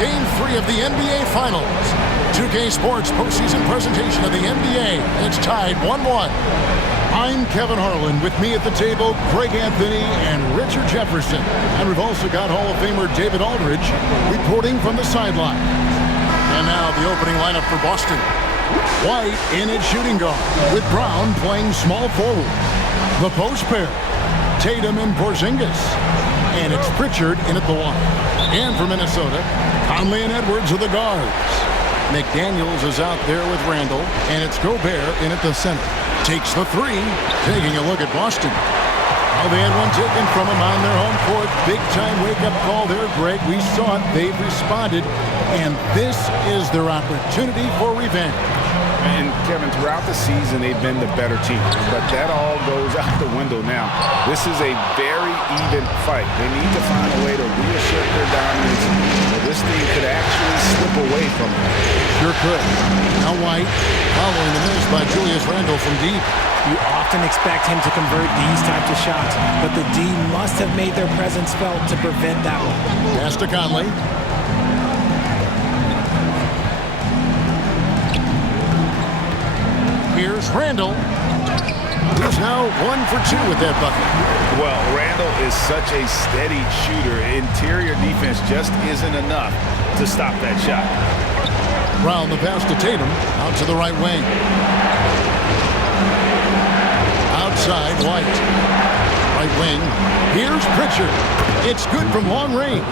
Game 3 of the NBA Finals. 2K Sports postseason presentation of the NBA. And it's tied 1-1. I'm Kevin Harlan. With me at the table, Greg Anthony and Richard Jefferson. And we've also got Hall of Famer David Aldridge reporting from the sideline. And now the opening lineup for Boston. White in at shooting guard, with Brown playing small forward. The post pair, Tatum and Porzingis. And it's Pritchard in at the line. And for Minnesota, Conley and Edwards are the guards. McDaniels is out there with Randall, and it's Gobert in at the center. Takes the three, taking a look at Boston. Well, they had one taken from them on their home court. Big-time wake-up call there, Greg. We saw it. They've responded, and this is their opportunity for revenge. And, Kevin, throughout the season, they've been the better team. But that all goes out the window now. This is a very even fight. They need to find a way to reassert their dominance. This thing could actually slip away from them. Sure could. Now White following the miss by Julius Randle from deep. You often expect him to convert these types of shots, but the D must have made their presence felt to prevent that one. Pass to Conley. Here's Randall. He's now 1 for 2 with that bucket. Well, Randall is such a steady shooter. Interior defense just isn't enough to stop that shot. Brown the pass to Tatum. Out to the right wing. Outside, White. Right wing. Here's Pritchard. It's good from long range.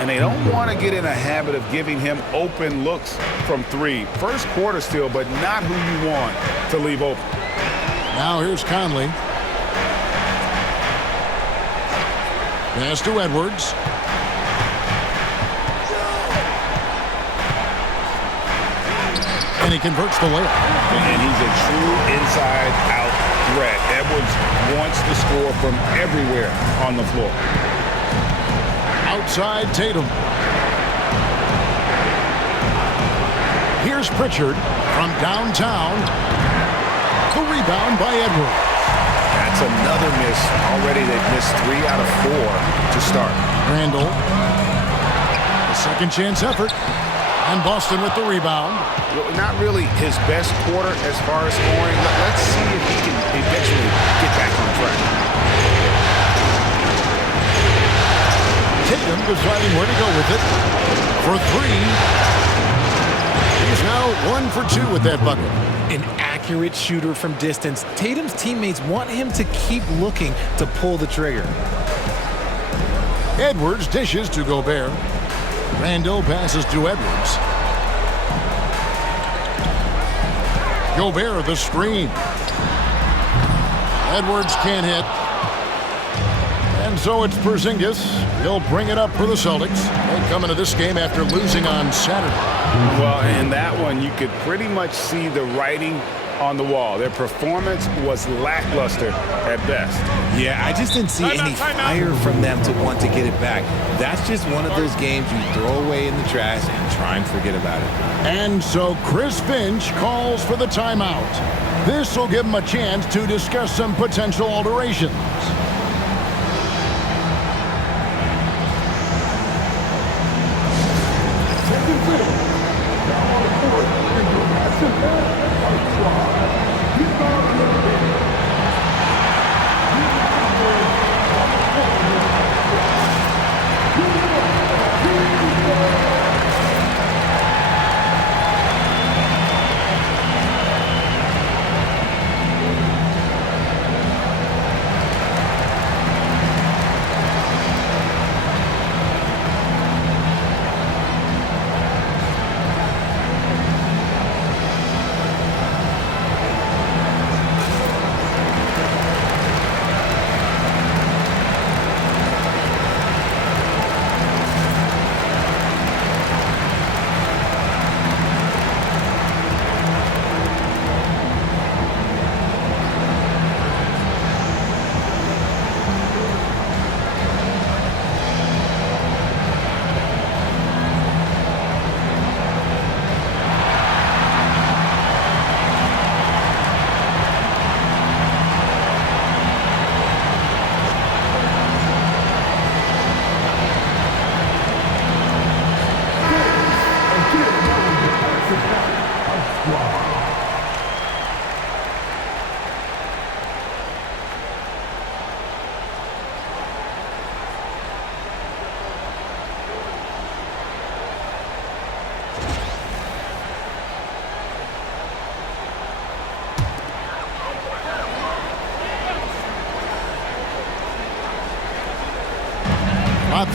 And they don't want to get in a habit of giving him open looks from three. First quarter still, but not who you want to leave open. Now here's Conley. Pass to Edwards. And he converts the layup. And he's a true inside-out threat. Edwards wants to score from everywhere on the floor. Outside Tatum. Here's Pritchard from downtown. The rebound by Edwards. That's another miss. Already they've missed 3 out of 4 to start. Randall. A second chance effort. And Boston with the rebound. Not really his best quarter as far as scoring. Let's see if he can eventually get back on track. Tatum deciding where to go with it. For 3. He's now 1 for 2 with that bucket. An accurate shooter from distance. Tatum's teammates want him to keep looking to pull the trigger. Edwards dishes to Gobert. Randall passes to Edwards. Gobert the screen. Edwards can't hit. And so it's Porzingis. He'll bring it up for the Celtics. They come into this game after losing on Saturday. Well, in that one, you could pretty much see the writing on the wall. Their performance was lackluster at best. Yeah, I just didn't see any fire from them to want to get it back. That's just one of those games you throw away in the trash and try and forget about it. And so Chris Finch calls for the timeout. This will give him a chance to discuss some potential alterations.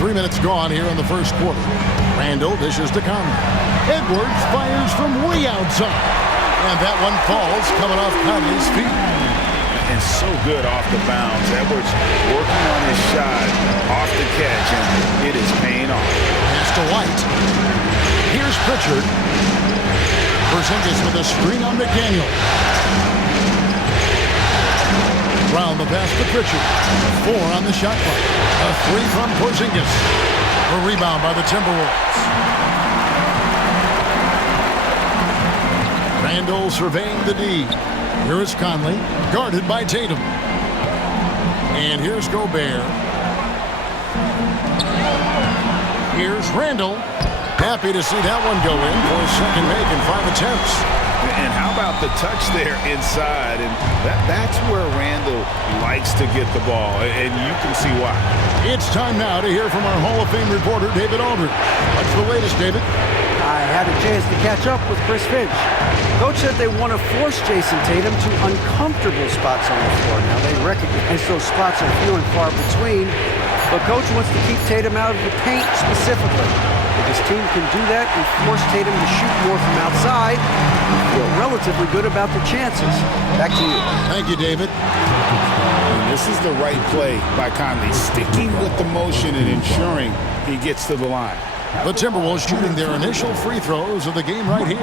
3 minutes gone here in the first quarter. Randall dishes to Conley. Edwards fires from way outside. And that one falls coming off Conley's feet. And so good off the bounds. Edwards working on his shot off the catch, and it is paying off. Pass to White. Here's Pritchard. Porzingis with a screen on McDaniel. Brown the pass to Pritchard. 4 on the shot clock. A 3 from Porzingis. A rebound by the Timberwolves. Randall surveying the D. Here is Conley, guarded by Tatum. And here's Gobert. Here's Randall. Happy to see that one go in for his second make in 5 attempts. And how about the touch there inside? And that's where Randall likes to get the ball, and you can see why. It's time now to hear from our Hall of Fame reporter, David Aldridge. What's the latest, David? I had a chance to catch up with Chris Finch. Coach said they want to force Jason Tatum to uncomfortable spots on the floor. Now, they recognize those spots are few and far between, but Coach wants to keep Tatum out of the paint specifically. If his team can do that and force Tatum to shoot more from outside, I feel relatively good about the chances. Back to you. Thank you, David. And this is the right play by Conley, sticking with the motion and ensuring he gets to the line. The Timberwolves shooting their initial free throws of the game right here.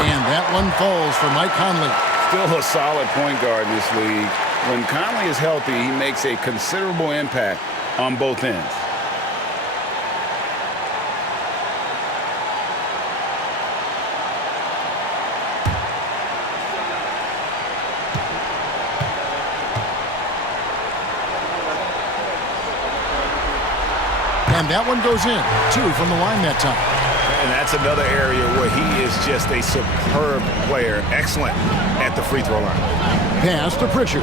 And that one falls for Mike Conley. Still a solid point guard in this league. When Conley is healthy, he makes a considerable impact on both ends. And that one goes in. 2 from the line that time. And that's another area where he is just a superb player. Excellent at the free throw line. Pass to Pritchard.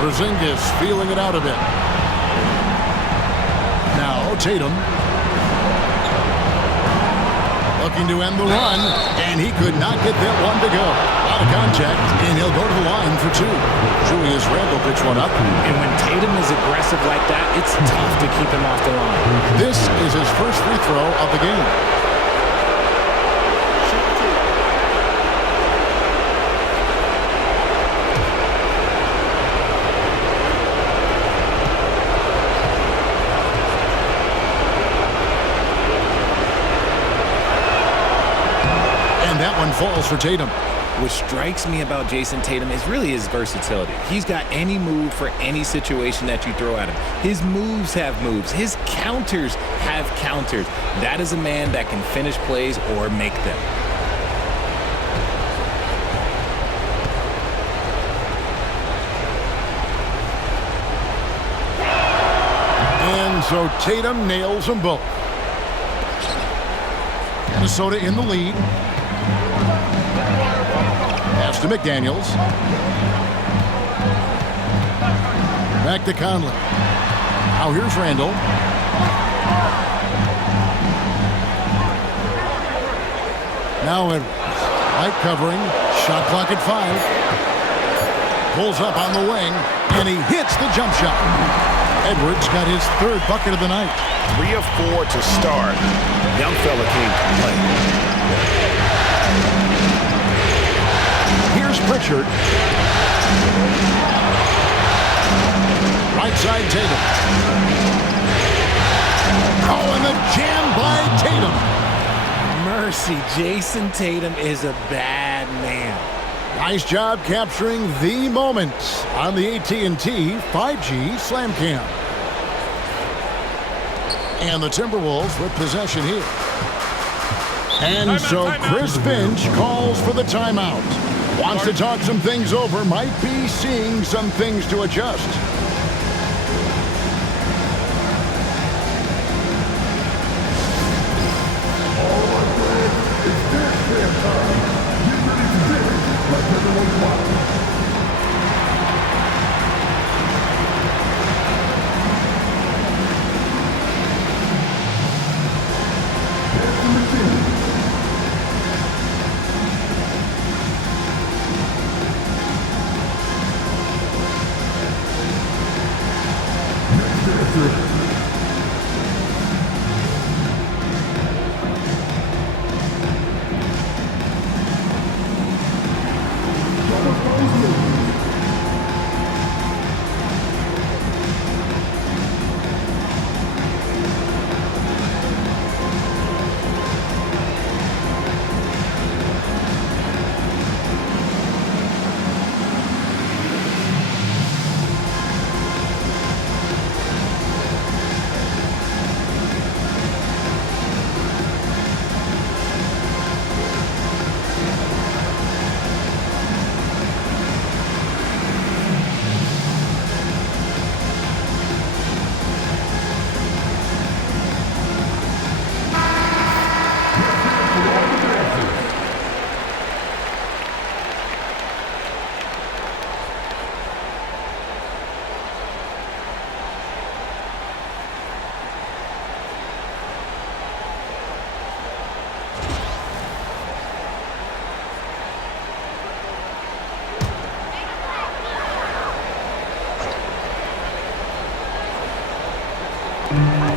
Porzingis feeling it out a bit. Now Tatum. Looking to end the run, and he could not get that one to go. Out of contact, and he'll go to the line for 2. Julius Randle picks one up. And when Tatum is aggressive like that, it's tough to keep him off the line. This is his first free throw of the game. That one falls for Tatum. What strikes me about Jason Tatum is really his versatility. He's got any move for any situation that you throw at him. His moves have moves. His counters have counters. That is a man that can finish plays or make them. And so Tatum nails them both. Minnesota in the lead. Pass to McDaniels. Back to Conley. Now here's Randall. Now Edwards. Light covering. Shot clock at 5. Pulls up on the wing, and he hits the jump shot. Edwards got his 3rd bucket of the night. 3 of 4 to start. Young fella came to play. Here's Pritchard. Right side Tatum. Oh, and the jam by Tatum. Mercy, Jason Tatum is a bad man. Nice job capturing the moment on the AT&T 5G Slam Cam. And the Timberwolves with possession here. And so Chris Finch calls for the timeout. Wants to talk some things over, might be seeing some things to adjust.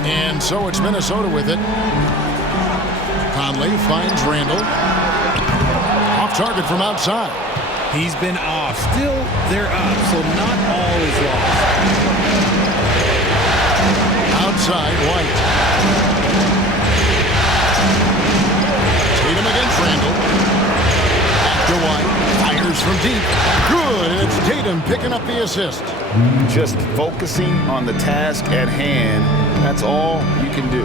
And so it's Minnesota with it. Conley finds Randall. Off target from outside. He's been off. Still, they're up, so not all is lost. Outside, White. Tatum against Randall. Back to White. Fires from deep. Good, and it's Tatum picking up the assist. Just focusing on the task at hand. That's all you can do.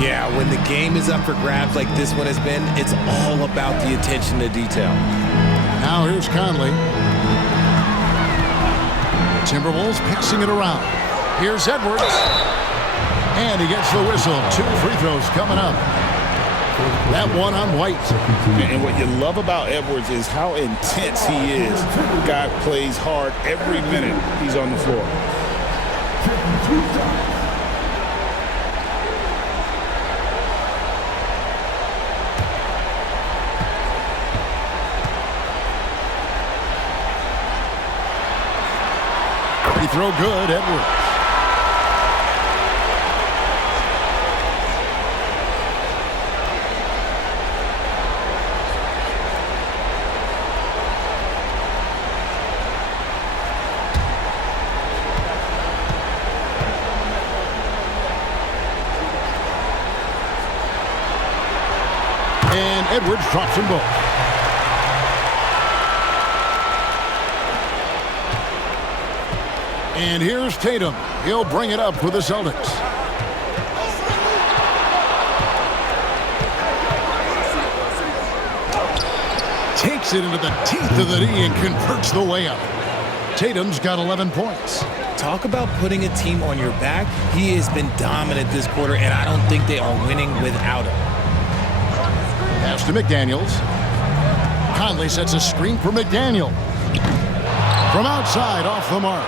Yeah, when the game is up for grabs like this one has been, it's all about the attention to detail. Now here's Conley. Timberwolves passing it around. Here's Edwards. And he gets the whistle. 2 free throws coming up. That one on White. And what you love about Edwards is how intense he is. God plays hard every minute he's on the floor. Free throw good, Edwards. And Edwards drops them both. And here's Tatum. He'll bring it up for the Celtics. Takes it into the teeth of the D and converts the layup. Tatum's got 11 points. Talk about putting a team on your back. He has been dominant this quarter, and I don't think they are winning without him. Pass to McDaniels. Conley sets a screen for McDaniel. From outside, off the mark.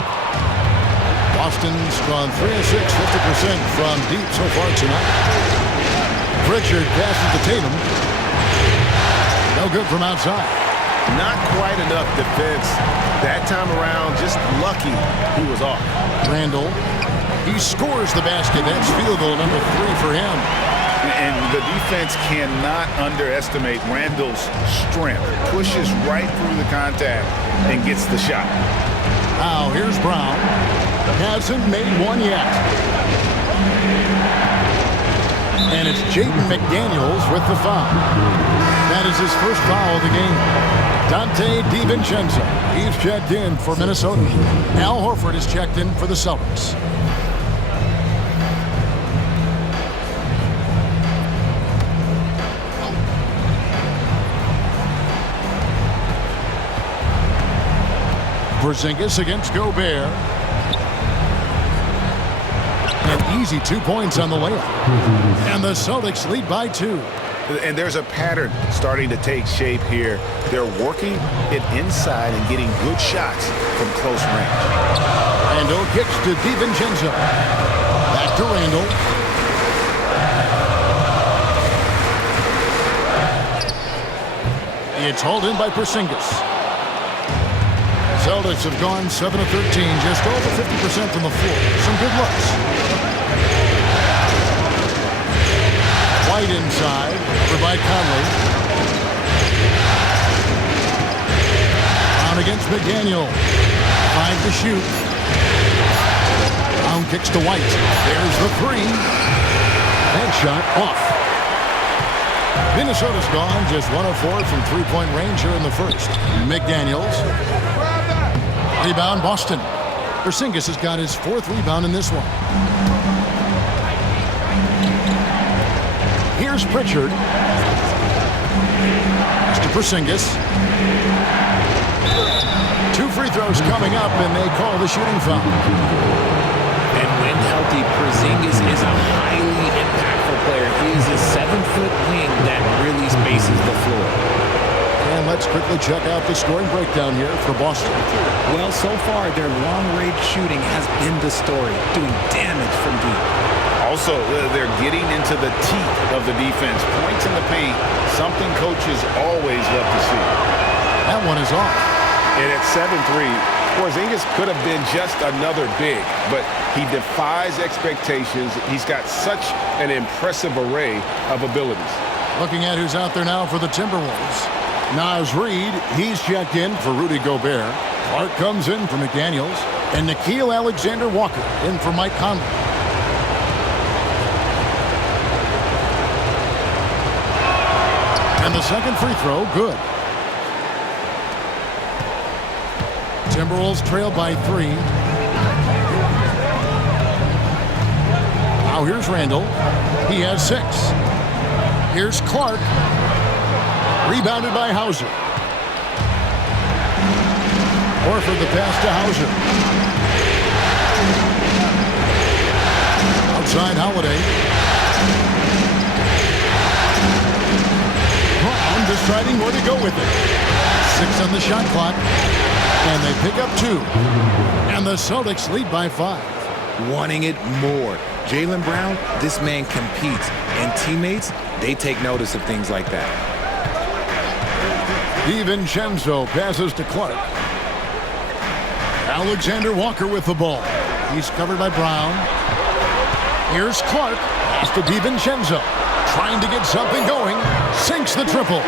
Boston's gone 3 of 6, 50% from deep so far tonight. Pritchard passes to Tatum. No good from outside. Not quite enough defense that time around. Just lucky he was off. Randall. He scores the basket. That's field goal number 3 for him. And the defense cannot underestimate Randall's strength. Pushes right through the contact and gets the shot. Now here's Brown. Hasn't made one yet. And it's Jaden McDaniels with the foul. That is his first foul of the game. Dante DiVincenzo. He's checked in for Minnesota. Al Horford is checked in for the Celtics. Porzingis against Gobert. An easy 2 points on the layup. And the Celtics lead by 2. And there's a pattern starting to take shape here. They're working it inside and getting good shots from close range. Randall kicks to DiVincenzo. Back to Randall. It's hauled in by Porzingis. Celtics have gone 7 of 13, just over 50% from the floor. Some good looks. White inside, over by Conley. Brown against McDaniel. 5 to shoot. Brown kicks to White. There's the three. That shot off. Minnesota's gone just 1 of 4 from three-point range here in the first. McDaniels. Rebound, Boston. Porzingis has got his 4th rebound in this one. Here's Pritchard. To Porzingis. 2 free throws coming up, and they call the shooting foul. And when healthy, Porzingis is a highly impactful player. He is a 7-foot wing that really spaces the floor. And let's quickly check out the scoring breakdown here for Boston. Well, so far, their long-range shooting has been the story, doing damage from deep. Also, they're getting into the teeth of the defense. Points in the paint, something coaches always love to see. That one is off. And at 7-3, Porzingis could have been just another big, but he defies expectations. He's got such an impressive array of abilities. Looking at who's out there now for the Timberwolves. Naz Reid, he's checked in for Rudy Gobert. Clark comes in for McDaniels. And Nickeil Alexander-Walker in for Mike Conley. And the second free throw, good. Timberwolves trail by 3. Now here's Randall. He has 6. Here's Clark. Rebounded by Hauser. Horford the pass to Hauser. Outside Holiday. Brown deciding where to go with it. 6 on the shot clock. And they pick up 2. And the Celtics lead by 5. Wanting it more. Jaylen Brown, this man competes. And teammates, they take notice of things like that. DiVincenzo passes to Clark. Alexander-Walker with the ball. He's covered by Brown. Here's Clark. Pass to DiVincenzo. Trying to get something going. Sinks the triple.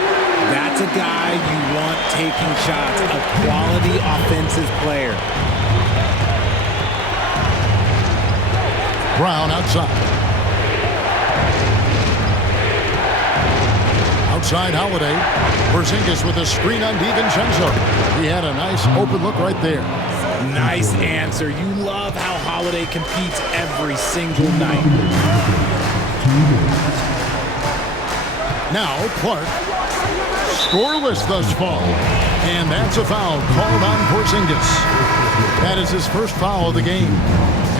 That's a guy you want taking shots. A quality offensive player. Brown outside. Outside Holiday. Porzingis with a screen on DiVincenzo. He had a nice open look right there. Nice answer. You love how Holiday competes every single night. Now Clark. Scoreless thus far. And that's a foul called on Porzingis. That is his first foul of the game.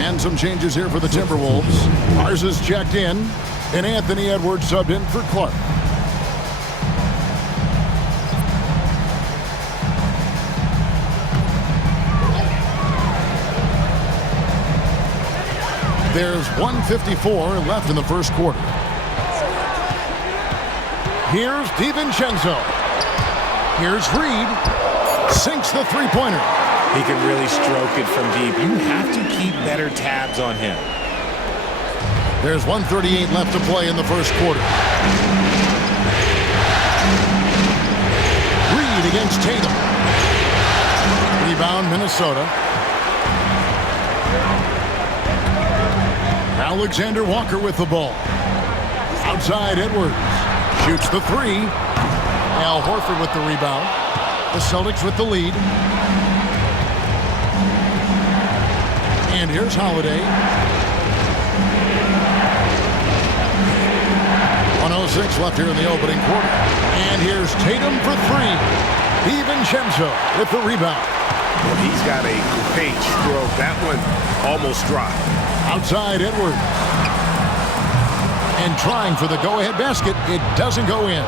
And some changes here for the Timberwolves. Mars is checked in. And Anthony Edwards subbed in for Clark. There's 1:54 left in the first quarter. Here's DiVincenzo. Here's Reid. Sinks the three-pointer. He can really stroke it from deep. You have to keep better tabs on him. There's 1:38 left to play in the first quarter. Reid against Tatum. Rebound, Minnesota. Alexander-Walker with the ball. Outside Edwards. Shoots the 3. Al Horford with the rebound. The Celtics with the lead. And here's Holiday. 1:06 left here in the opening quarter. And here's Tatum for 3. DiVincenzo with the rebound. Well, he's got a paint stroke. That one almost dropped. Outside Edwards. And trying for the go-ahead basket. It doesn't go in.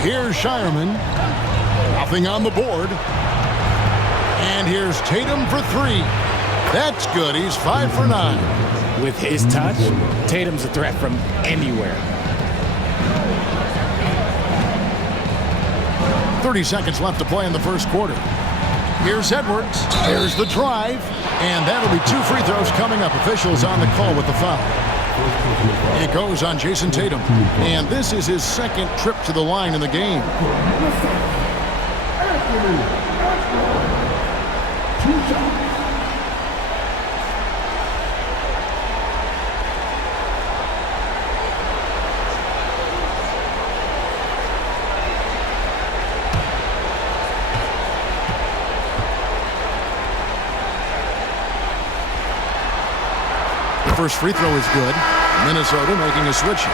Here's Shireman. Nothing on the board. And here's Tatum for 3. That's good. He's 5 for 9. With his touch, Tatum's a threat from anywhere. 30 seconds left to play in the first quarter. Here's Edwards. Here's the drive. And that'll be 2 free throws coming up. Officials on the call with the foul. It goes on Jason Tatum. And this is his second trip to the line in the game. First free throw is good. Minnesota making a switch.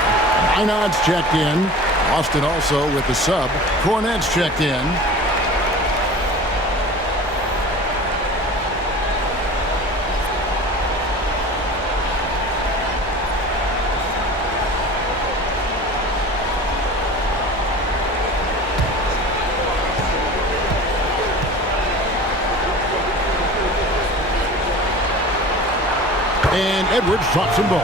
Minod's checked in. Austin also with the sub. Cornette's checked in. And Edwards drops them both.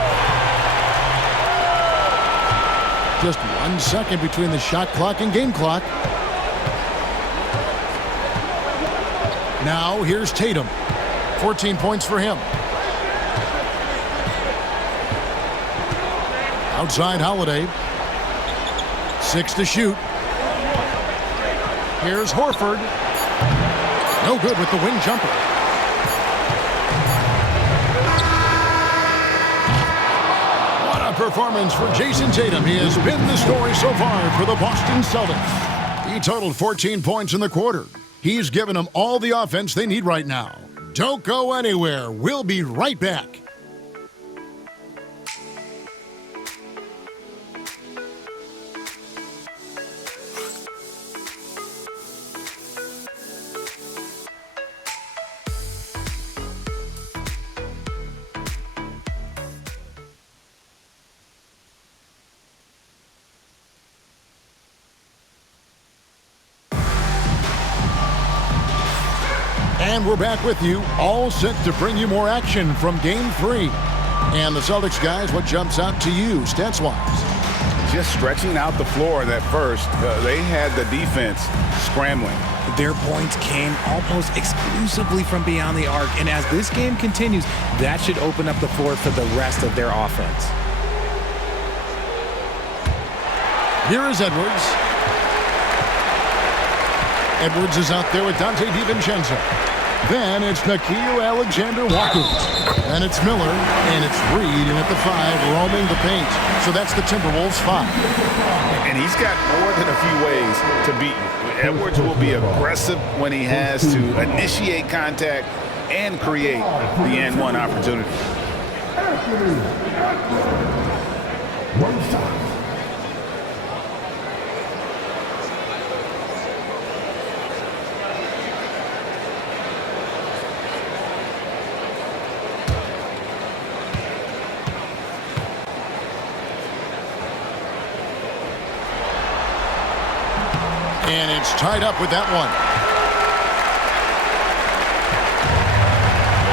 Just 1 second between the shot clock and game clock. Now here's Tatum. 14 points for him. Outside Holiday. 6 to shoot. Here's Horford. No good with the wing jumper. Performance for Jason Tatum. He has been the story so far for the Boston Celtics. He totaled 14 points in the quarter. He's given them all the offense they need right now. Don't go anywhere. We'll be right back. And we're back with you, all set to bring you more action from Game 3. And the Celtics, guys, what jumps out to you, stats-wise? Just stretching out the floor at first. They had the defense scrambling. Their points came almost exclusively from beyond the arc. And as this game continues, that should open up the floor for the rest of their offense. Here is Edwards. Edwards is out there with Dante DiVincenzo. Then it's Nickeil Alexander-Walker. Then it's Miller, and it's Reed in at the 5, roaming the paint. So that's the Timberwolves 5. And he's got more than a few ways to beat you. Edwards will be aggressive when he has to initiate contact and create the N1 opportunity. And it's tied up with that one.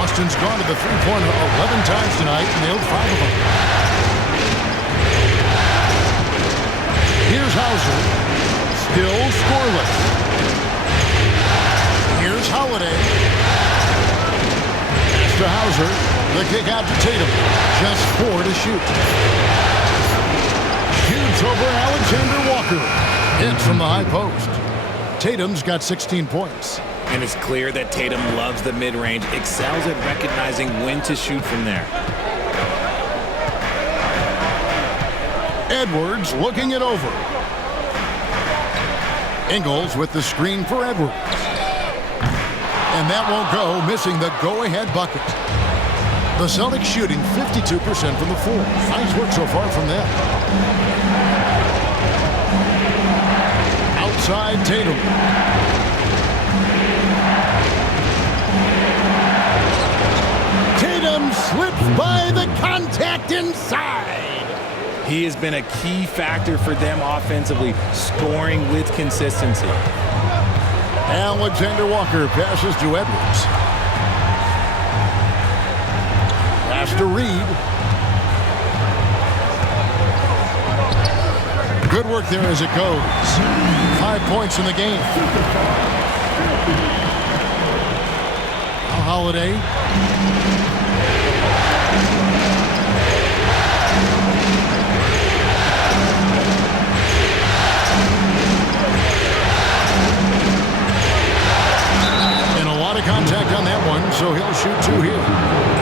Austin's gone to the three-pointer 11 times tonight, nailed 5 of them. Here's Hauser. Still scoreless. Here's Holiday. Pass to Hauser. The kick out to Tatum. Just 4 to shoot. Shoots over Alexander Walker. Hit from the high post. Tatum's got 16 points. And it's clear that Tatum loves the mid-range, excels at recognizing when to shoot from there. Edwards looking it over. Ingles with the screen for Edwards. And that won't go, missing the go-ahead bucket. The Celtics shooting 52% from the floor. Nice work so far from them. Outside Tatum. Tatum slips by the contact inside. He has been a key factor for them offensively, scoring with consistency. Alexander Walker passes to Edwards. Pass to Reed. Good work there as it goes. 5 points in the game. Now Holiday. And a lot of contact on that one, so he'll shoot two here.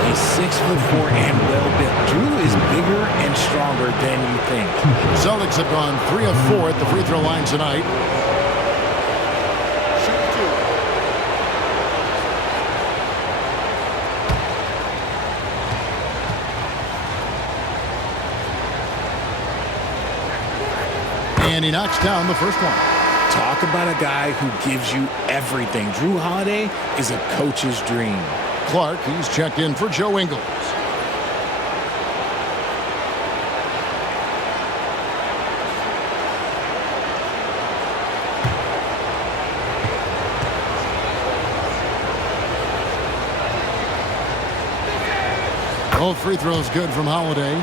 He's 6'4" and well-built. Drew is bigger and stronger than you think. Celtics have gone 3 of 4 at the free throw line tonight. And he knocks down the first one. Talk about a guy who gives you everything. Drew Holiday is a coach's dream. Clark, he's checked in for Joe Ingles. Both free throws good from Holiday.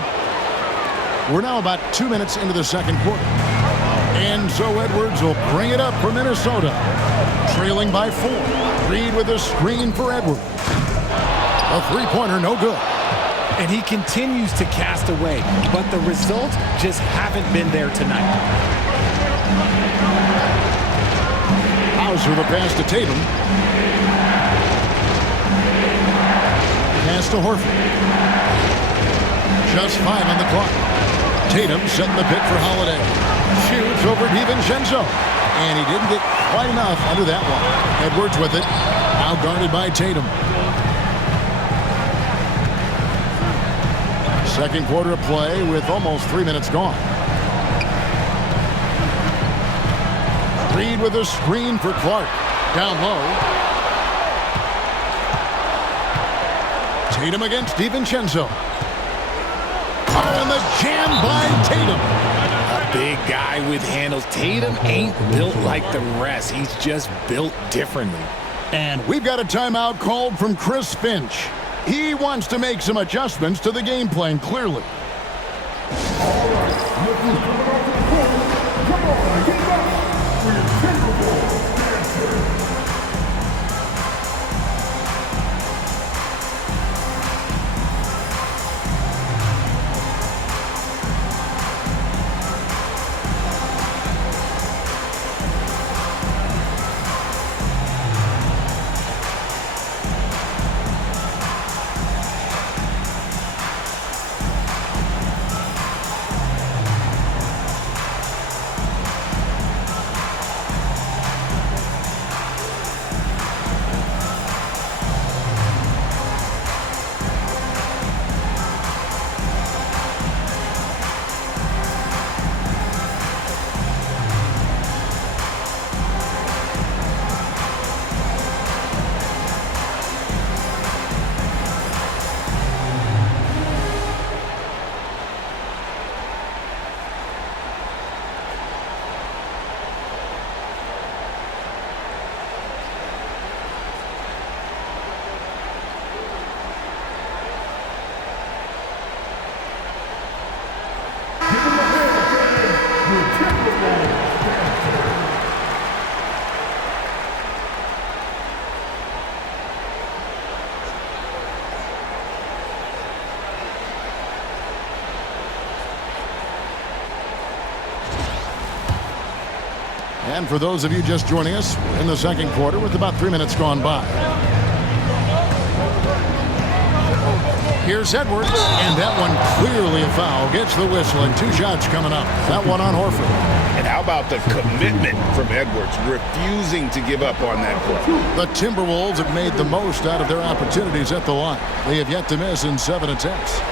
We're now about 2 minutes into the second quarter. And so Edwards will bring it up for Minnesota. Trailing by 4. Reed with a screen for Edwards. A three-pointer, no good. And he continues to cast away, but the results just haven't been there tonight. Hauser the pass to Tatum. Pass to Horford. Just 5 on the clock. Tatum setting the pick for Holiday. Shoots over DiVincenzo. And he didn't get quite enough under that one. Edwards with it. Now guarded by Tatum. Second quarter of play with almost 3 minutes gone. Reed with a screen for Clark. Down low. Tatum against DiVincenzo. Oh, and the jam by Tatum. A big guy with handles. Tatum ain't built like the rest. He's just built differently. And we've got a timeout called from Chris Finch. He wants to make some adjustments to the game plan, clearly. All right, look who's coming off the court. Come on, get back for your Timberwolves answer. And for those of you just joining us, we're in the second quarter with about 3 minutes gone by. Here's Edwards, and that one clearly a foul. Gets the whistle, and 2 shots coming up. That one on Horford. And how about the commitment from Edwards, refusing to give up on that play? The Timberwolves have made the most out of their opportunities at the line. They have yet to miss in 7 attempts.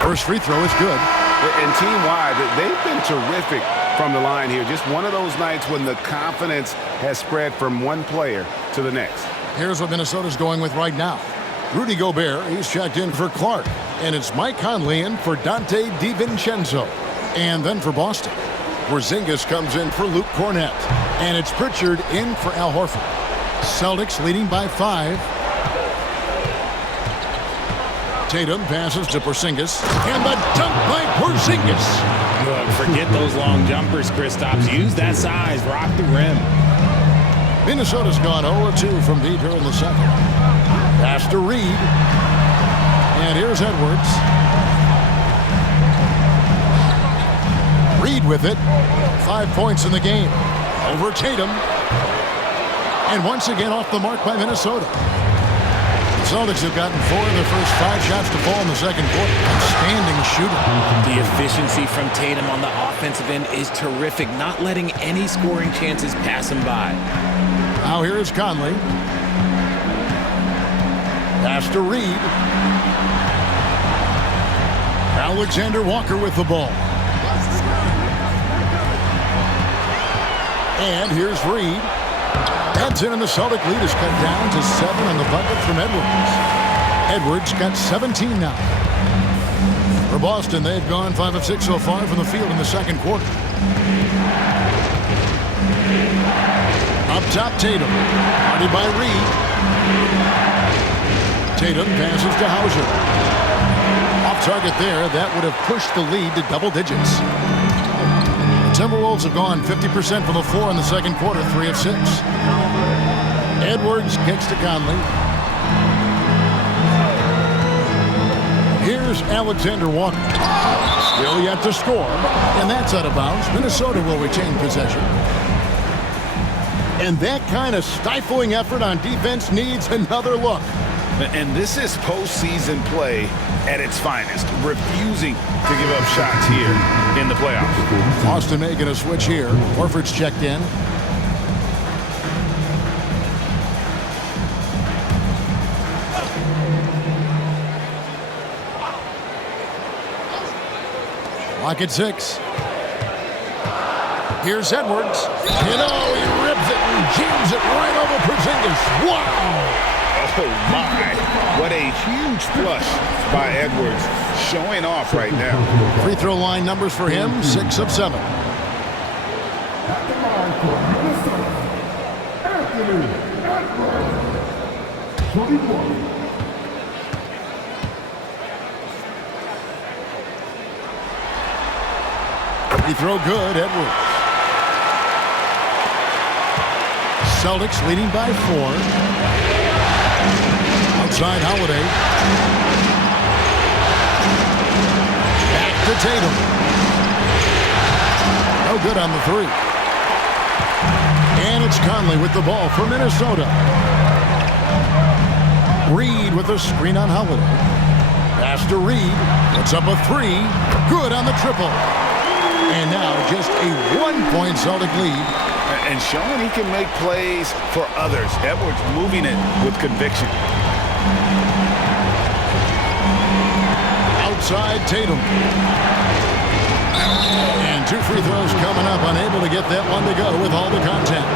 First free throw is good. And team-wide, they've been terrific from the line here. Just one of those nights when the confidence has spread from one player to the next. Here's what Minnesota's going with right now. Rudy Gobert, he's checked in for Clark. And it's Mike Conley in for Dante DiVincenzo. And then for Boston, Porzingis comes in for Luke Cornett. And it's Pritchard in for Al Horford. Celtics leading by 5. Tatum passes to Porzingis. And the dunk by Porzingis. Look, forget those long jumpers, Kristaps. Use that size. Rock the rim. Minnesota's gone 0-2 from deep here in the second. Pass to Reed. And here's Edwards. Reed with it. 5 points in the game. Over Tatum. And once again off the mark by Minnesota. The Celtics have gotten 4 of their first 5 shots to fall in the second quarter. Outstanding shooting. The efficiency from Tatum on the offensive end is terrific, not letting any scoring chances pass him by. Now here is Conley. Pass to Reed. Alexander Walker with the ball. And here's Reed. That's in, and the Celtic lead is cut down to 7 on the bucket from Edwards. Edwards got 17 now. For Boston, they've gone 5 of 6 so far from the field in the second quarter. Up top, Tatum. Guarded by Reed. Tatum passes to Hauser. Off target there. That would have pushed the lead to double digits. The Timberwolves have gone 50% from the floor in the second quarter, 3 of 6. Edwards kicks to Conley. Here's Alexander Walker. Still yet to score, and that's out of bounds. Minnesota will retain possession. And that kind of stifling effort on defense needs another look. And this is postseason play at its finest, refusing to give up shots here in the playoffs. Boston making a switch here. Horford's checked in. Lock at 6. Here's Edwards. You know, he rips it and jams it right over Porzingis. Wow! Oh, my. What a huge flush by Edwards, showing off right now. Free throw line numbers for him, 6 of 7. At the line for Minnesota, Anthony Edwards. 21. Free throw good, Edwards. Celtics leading by 4. Outside Holiday. Back to Tatum. No good on the 3. And it's Conley with the ball for Minnesota. Reed with a screen on Holiday. Pass to Reed. Puts up a 3. Good on the triple. And now just a 1-point Celtic lead. And showing he can make plays for others. Edwards moving it with conviction. Outside Tatum. And 2 free throws coming up. Unable to get that one to go with all the contact.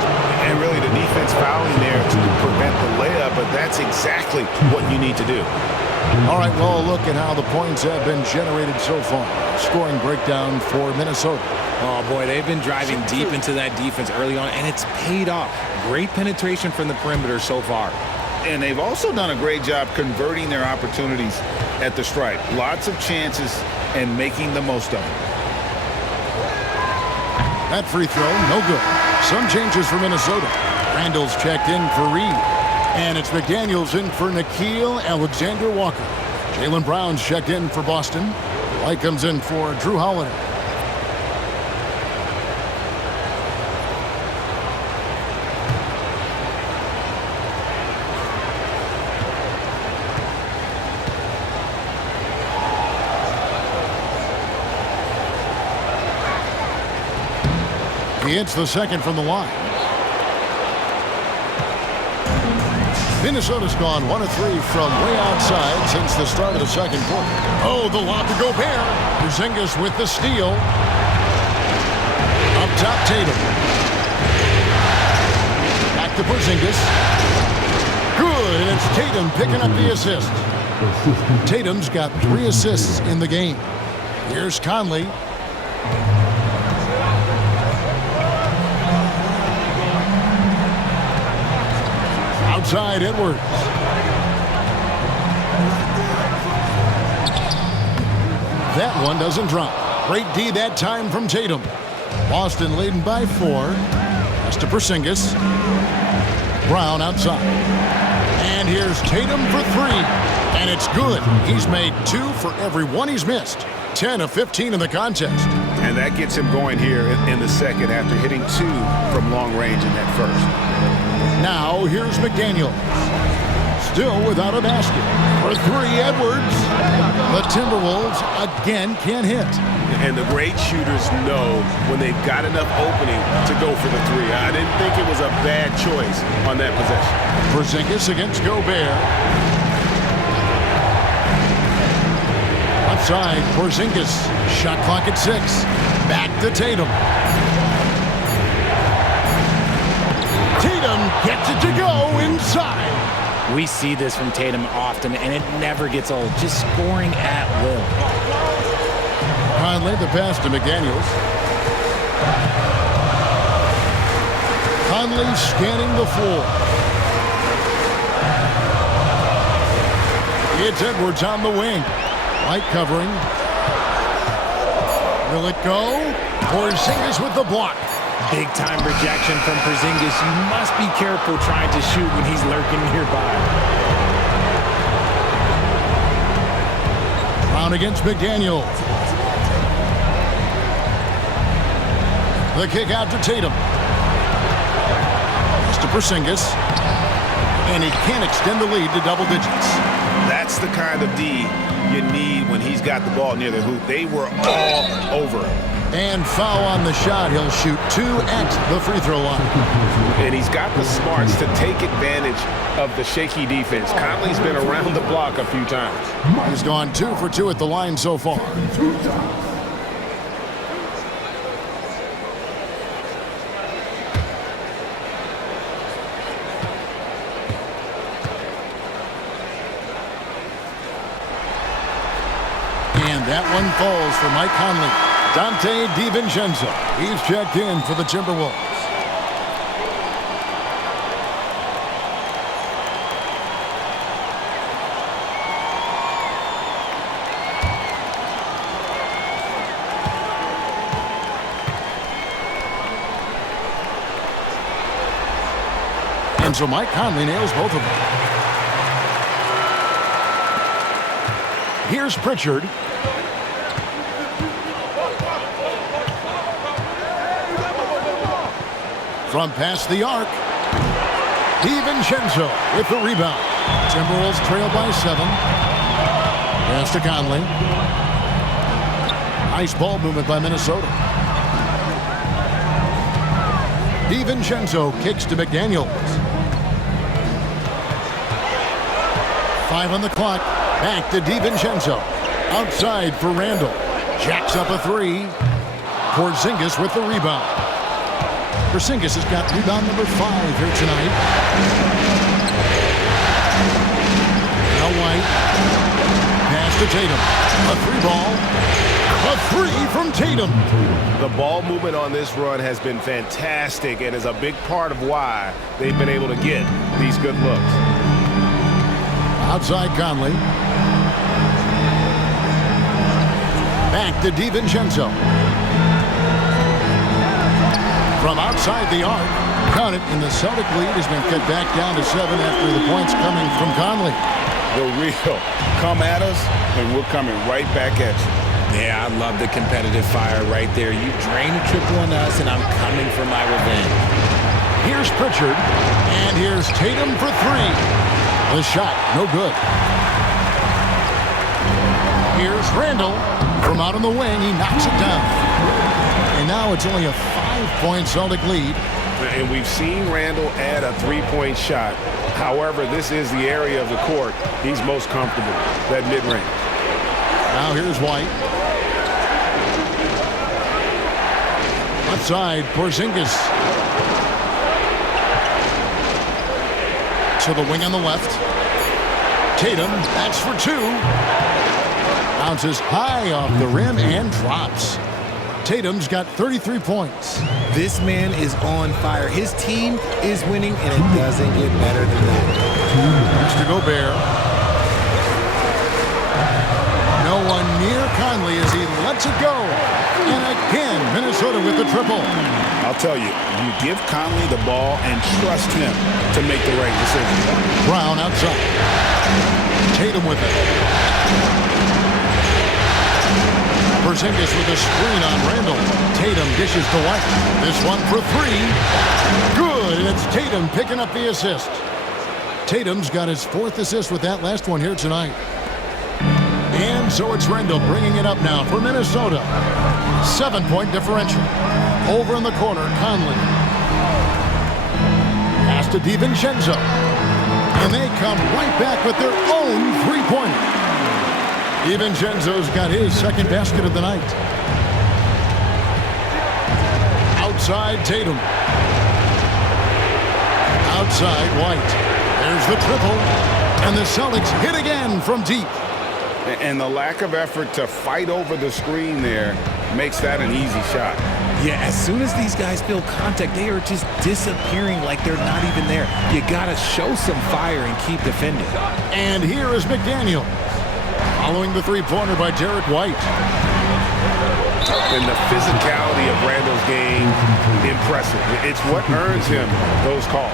And really the defense fouling there to prevent the layup, but that's exactly what you need to do. All right, well, look at how the points have been generated so far. Scoring breakdown for Minnesota. Oh, boy, they've been driving deep into that defense early on, and it's paid off. Great penetration from the perimeter so far. And they've also done a great job converting their opportunities at the stripe. Lots of chances and making the most of them. That free throw, no good. Some changes for Minnesota. Randall's checked in for Reed. And it's McDaniels in for Nickeil Alexander-Walker. Jaylen Brown's checked in for Boston. White comes in for Drew Holiday. He hits the second from the line. Minnesota's gone 1 of 3 from way outside since the start of the second quarter. Oh, the lob to Gobert. Porzingis with the steal. Up top, Tatum. Back to Porzingis. Good. good, and it's Tatum picking up the assist. Tatum's got 3 assists in the game. Here's Conley. Outside Edwards. That one doesn't drop. Great D that time from Tatum. Boston leading by 4. That's to Porzingis. Brown outside. And here's Tatum for 3. And it's good. He's made 2 for every one he's missed. 10 of 15 in the contest. And that gets him going here in the second after hitting 2 from long range in that first. Now here's McDaniel. Still without a basket. For 3, Edwards. The Timberwolves again can't hit. And the great shooters know when they've got enough opening to go for the 3. I didn't think it was a bad choice on that possession. Porzingis against Gobert. Outside, Porzingis. Shot clock at 6. Back to Tatum. Tatum gets it to go inside. We see this from Tatum often, and it never gets old. Just scoring at will. Conley, the pass to McDaniels. Conley scanning the floor. It's Edwards on the wing. Light covering. Will it go? Porzingis with the block. Big-time rejection from Porzingis. You must be careful trying to shoot when he's lurking nearby. Brown against McDaniel. The kick out to Tatum. It's to Porzingis. And he can't extend the lead to double digits. That's the kind of D you need when he's got the ball near the hoop. They were all over him. And foul on the shot. He'll shoot 2 at the free throw line. And he's got the smarts to take advantage of the shaky defense. Conley's been around the block a few times. He's gone 2 for 2 at the line so far. And that one falls for Mike Conley. Dante DiVincenzo. He's checked in for the Timberwolves. And so Mike Conley nails both of them. Here's Pritchard. From past the arc. DiVincenzo with the rebound. Timberwolves trail by 7. Pass to Conley. Nice ball movement by Minnesota. DiVincenzo kicks to McDaniels. 5 on the clock. Back to DiVincenzo. Outside for Randall. Jacks up a 3. Porzingis with the rebound. Porzingis has got rebound number 5 here tonight. Now White. Pass to Tatum. A 3-ball. A 3 from Tatum. The ball movement on this run has been fantastic and is a big part of why they've been able to get these good looks. Outside Conley. Back to DiVincenzo. From outside the arc. Count it, and the Celtic lead has been cut back down to 7 after the points coming from Conley. The real come at us, and we're coming right back at you. Yeah, I love the competitive fire right there. You drain a triple on us, and I'm coming for my revenge. Here's Pritchard, and here's Tatum for 3. The shot, no good. Here's Randall. From out on the wing, he knocks it down. And now it's only a 5-point Celtic lead. And we've seen Randall add a 3-point shot. However, this is the area of the court he's most comfortable, that mid-range. Now here's White. Outside, Porzingis. to the wing on the left. Tatum, that's for two. Bounces high off the rim and drops. Tatum's got 33 points. This man is on fire. His team is winning, and it doesn't get better than that. Next to Gobert. No one near Conley as he lets it go. And again, Minnesota with the triple. I'll tell you, you give Conley the ball and trust him to make the right decision. Brown outside. Tatum with it. Porzingis with a screen on Randall. Tatum dishes to White. This one for three. Good, and it's Tatum picking up the assist. Tatum's got his 4th assist with that last one here tonight. And so it's Randall bringing it up now for Minnesota. 7-point differential. Over in the corner, Conley. Pass to DiVincenzo. And they come right back with their own three-pointer. DiVincenzo's got his 2nd basket of the night. Outside Tatum. Outside White. There's the triple. And the Celtics hit again from deep. And the lack of effort to fight over the screen there makes that an easy shot. Yeah, as soon as these guys feel contact, they are just disappearing like they're not even there. You got to show some fire and keep defending. And here is McDaniel. Following the three-pointer by Derek White. And the physicality of Randall's game, impressive. It's what earns him those calls.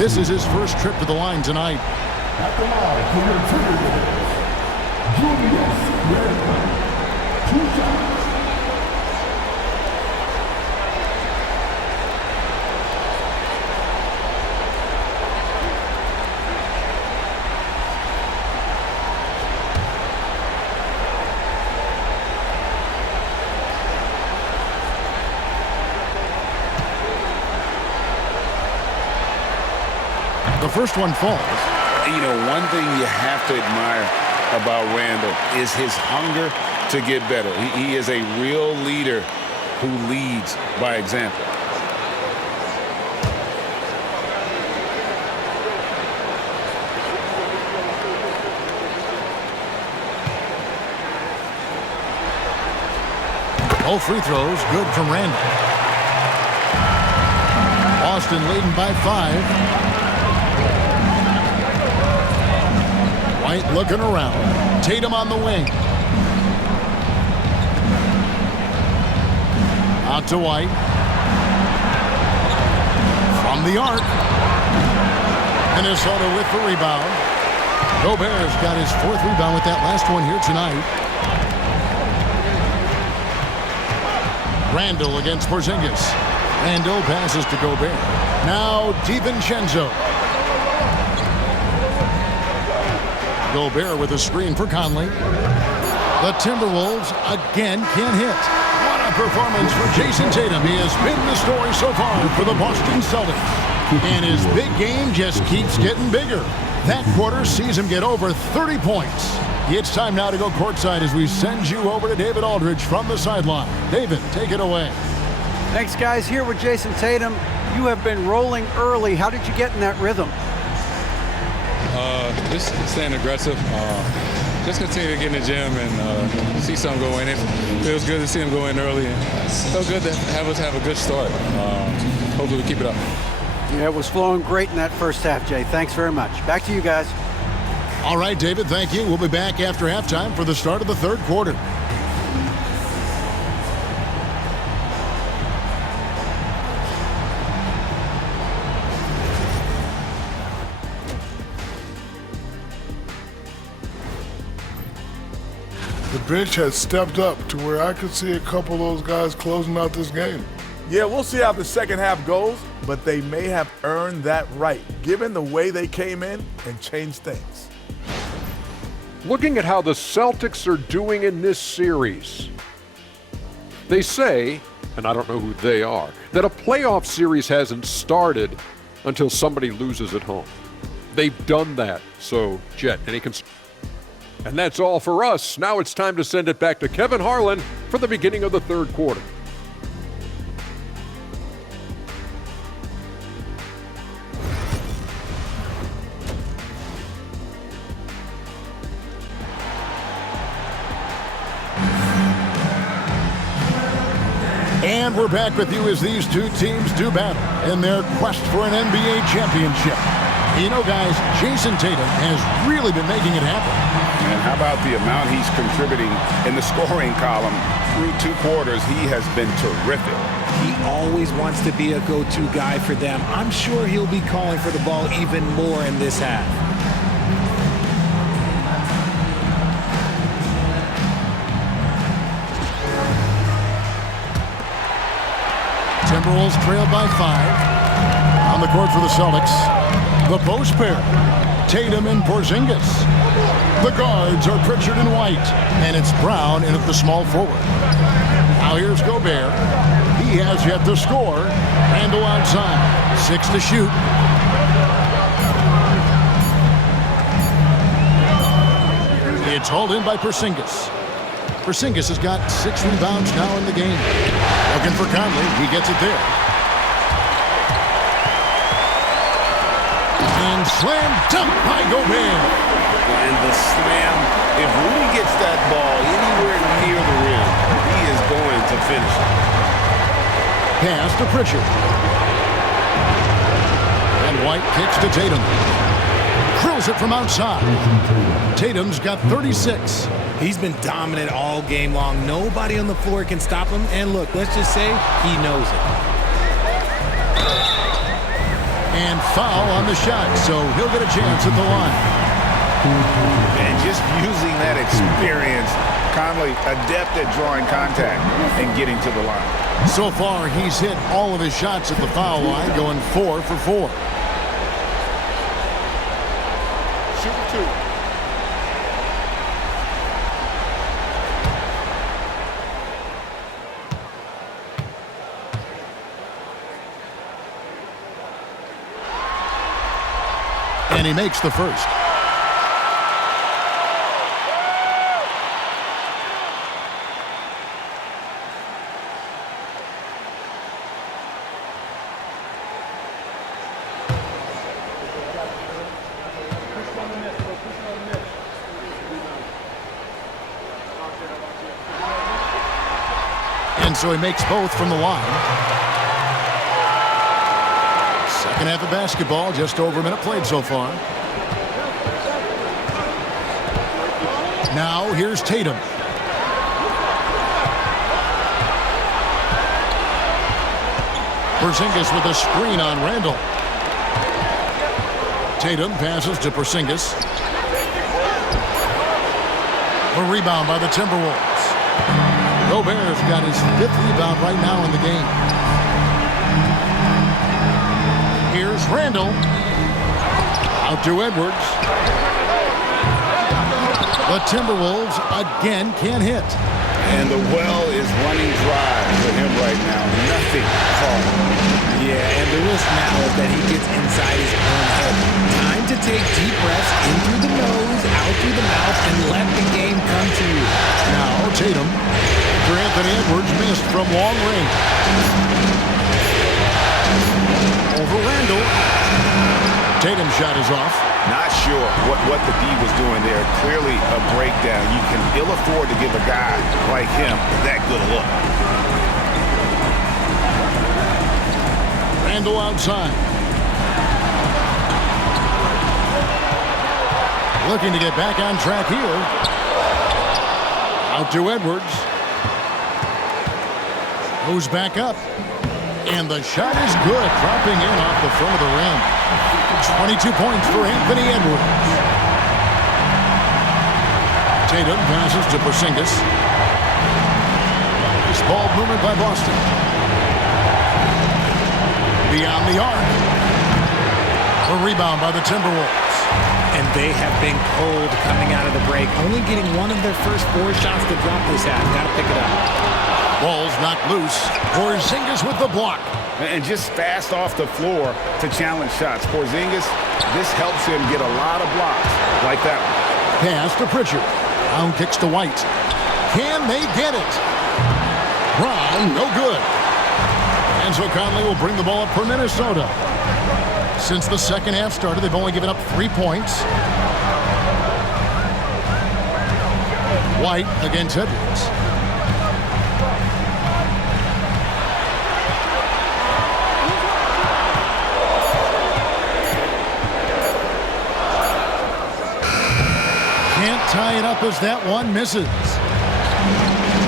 This is his first trip to the line tonight. At the line for your Timberwolves, Julius Randle. 2 shots. The first one falls. You know, one thing you have to admire about Randall is his hunger to get better. He is a real leader who leads by example. All free throws good from Randall. Boston leading by 5. White looking around. Tatum on the wing. Out to White. From the arc. Minnesota with the rebound. Gobert's got his 4th rebound with that last one here tonight. Randall against Porzingis. Randall passes to Gobert. Now DiVincenzo. Gobert with a screen for Conley. The Timberwolves again can't hit. What a performance for Jason Tatum. He has been the story so far for the Boston Celtics. And his big game just keeps getting bigger. That quarter sees him get over 30 points. It's time now to go courtside as we send you over to David Aldridge from the sideline. David, take it away. Thanks, guys. Here with Jason Tatum. You have been rolling early. How did you get in that rhythm? Just staying aggressive. Just continue to get in the gym and see something go in. It feels good to see him go in early. And it feels good to have us have a good start. Hopefully we keep it up. Yeah, it was flowing great in that first half, Jay. Thanks very much. Back to you guys. All right, David, thank you. We'll be back after halftime for the start of the 3rd quarter. The bench has stepped up to where I could see a couple of those guys closing out this game. Yeah, we'll see how the second half goes, but they may have earned that right, given the way they came in and changed things. Looking at how the Celtics are doing in this series, they say, and I don't know who they are, that a playoff series hasn't started until somebody loses at home. They've done that. So, Jet, any And that's all for us. Now it's time to send it back to Kevin Harlan for the beginning of the 3rd quarter. And we're back with you as these two teams do battle in their quest for an NBA championship. You know, guys, Jason Tatum has really been making it happen. And how about the amount he's contributing in the scoring column? Through 2 quarters, he has been terrific. He always wants to be a go-to guy for them. I'm sure he'll be calling for the ball even more in this half. Timberwolves trail by 5. On the court for the Celtics, the post pair, Tatum and Porzingis. The guards are Pritchard and White, and it's Brown in at the small forward. Now here's Gobert. He has yet to score. Randle outside. 6 to shoot. It's hauled in by Porzingis. Porzingis has got 6 rebounds now in the game. Looking for Conley. He gets it there. And slam dunk by Gobert. And the slam, if Rudy gets that ball anywhere near the rim, he is going to finish it. Pass to Pritchard. And White kicks to Tatum. Drills it from outside. Tatum's got 36. He's been dominant all game long. Nobody on the floor can stop him. And look, let's just say he knows it. And foul on the shot, so he'll get a chance at the line. And just using that experience, Conley adept at drawing contact and getting to the line. So far, he's hit all of his shots at the foul line, going 4 for 4. Shoot 2. And he makes the first. And so he makes both from the line. Second half of basketball, just over a minute played so far. Now here's Tatum. Porzingis with a screen on Randle. Tatum passes to Porzingis. A rebound by the Timberwolves. Gobert's got his 5th rebound right now in the game. Here's Randle. Out to Edwards. The Timberwolves again can't hit. And the well is running dry for him right now. Nothing falling. Yeah, and the risk now is that he gets inside his own head. Time to take deep breaths in through the nose, out through the mouth, and let the game come to you. Now Tatum. Anthony Edwards missed from long range. Over Randle. Tatum's shot is off. Not sure what the D was doing there. Clearly a breakdown. You can ill afford to give a guy like him that good a look. Randle outside. Looking to get back on track here. Out to Edwards. Goes back up. And the shot is good, dropping in off the front of the rim. 22 points for Anthony Edwards. Tatum passes to Porzingis. Nice ball movement by Boston. Beyond the arc. A rebound by the Timberwolves. And they have been cold coming out of the break. Only getting one of their first 4 shots to drop this half. Got to pick it up. Ball's knocked loose. Porzingis with the block. And just fast off the floor to challenge shots. Porzingis, this helps him get a lot of blocks like that one. Pass to Pritchard. Brown kicks to White. Can they get it? Brown, no good. And so Conley will bring the ball up for Minnesota. Since the second half started, they've only given up 3 points. White against Edwards. Can't tie it up as that one misses.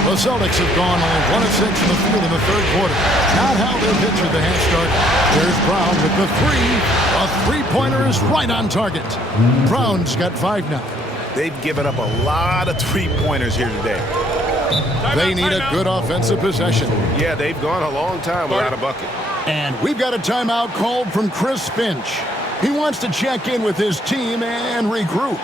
The Celtics have gone only 1 of 6 in the field in the third quarter. Not how their pitcher the half started. There's Brown with the three. A three-pointer is right on target. Brown's got 5 now. They've given up a lot of three-pointers here today. They need a good offensive possession. Yeah, they've gone a long time without a bucket. And we've got a timeout called from Chris Finch. He wants to check in with his team and regroup.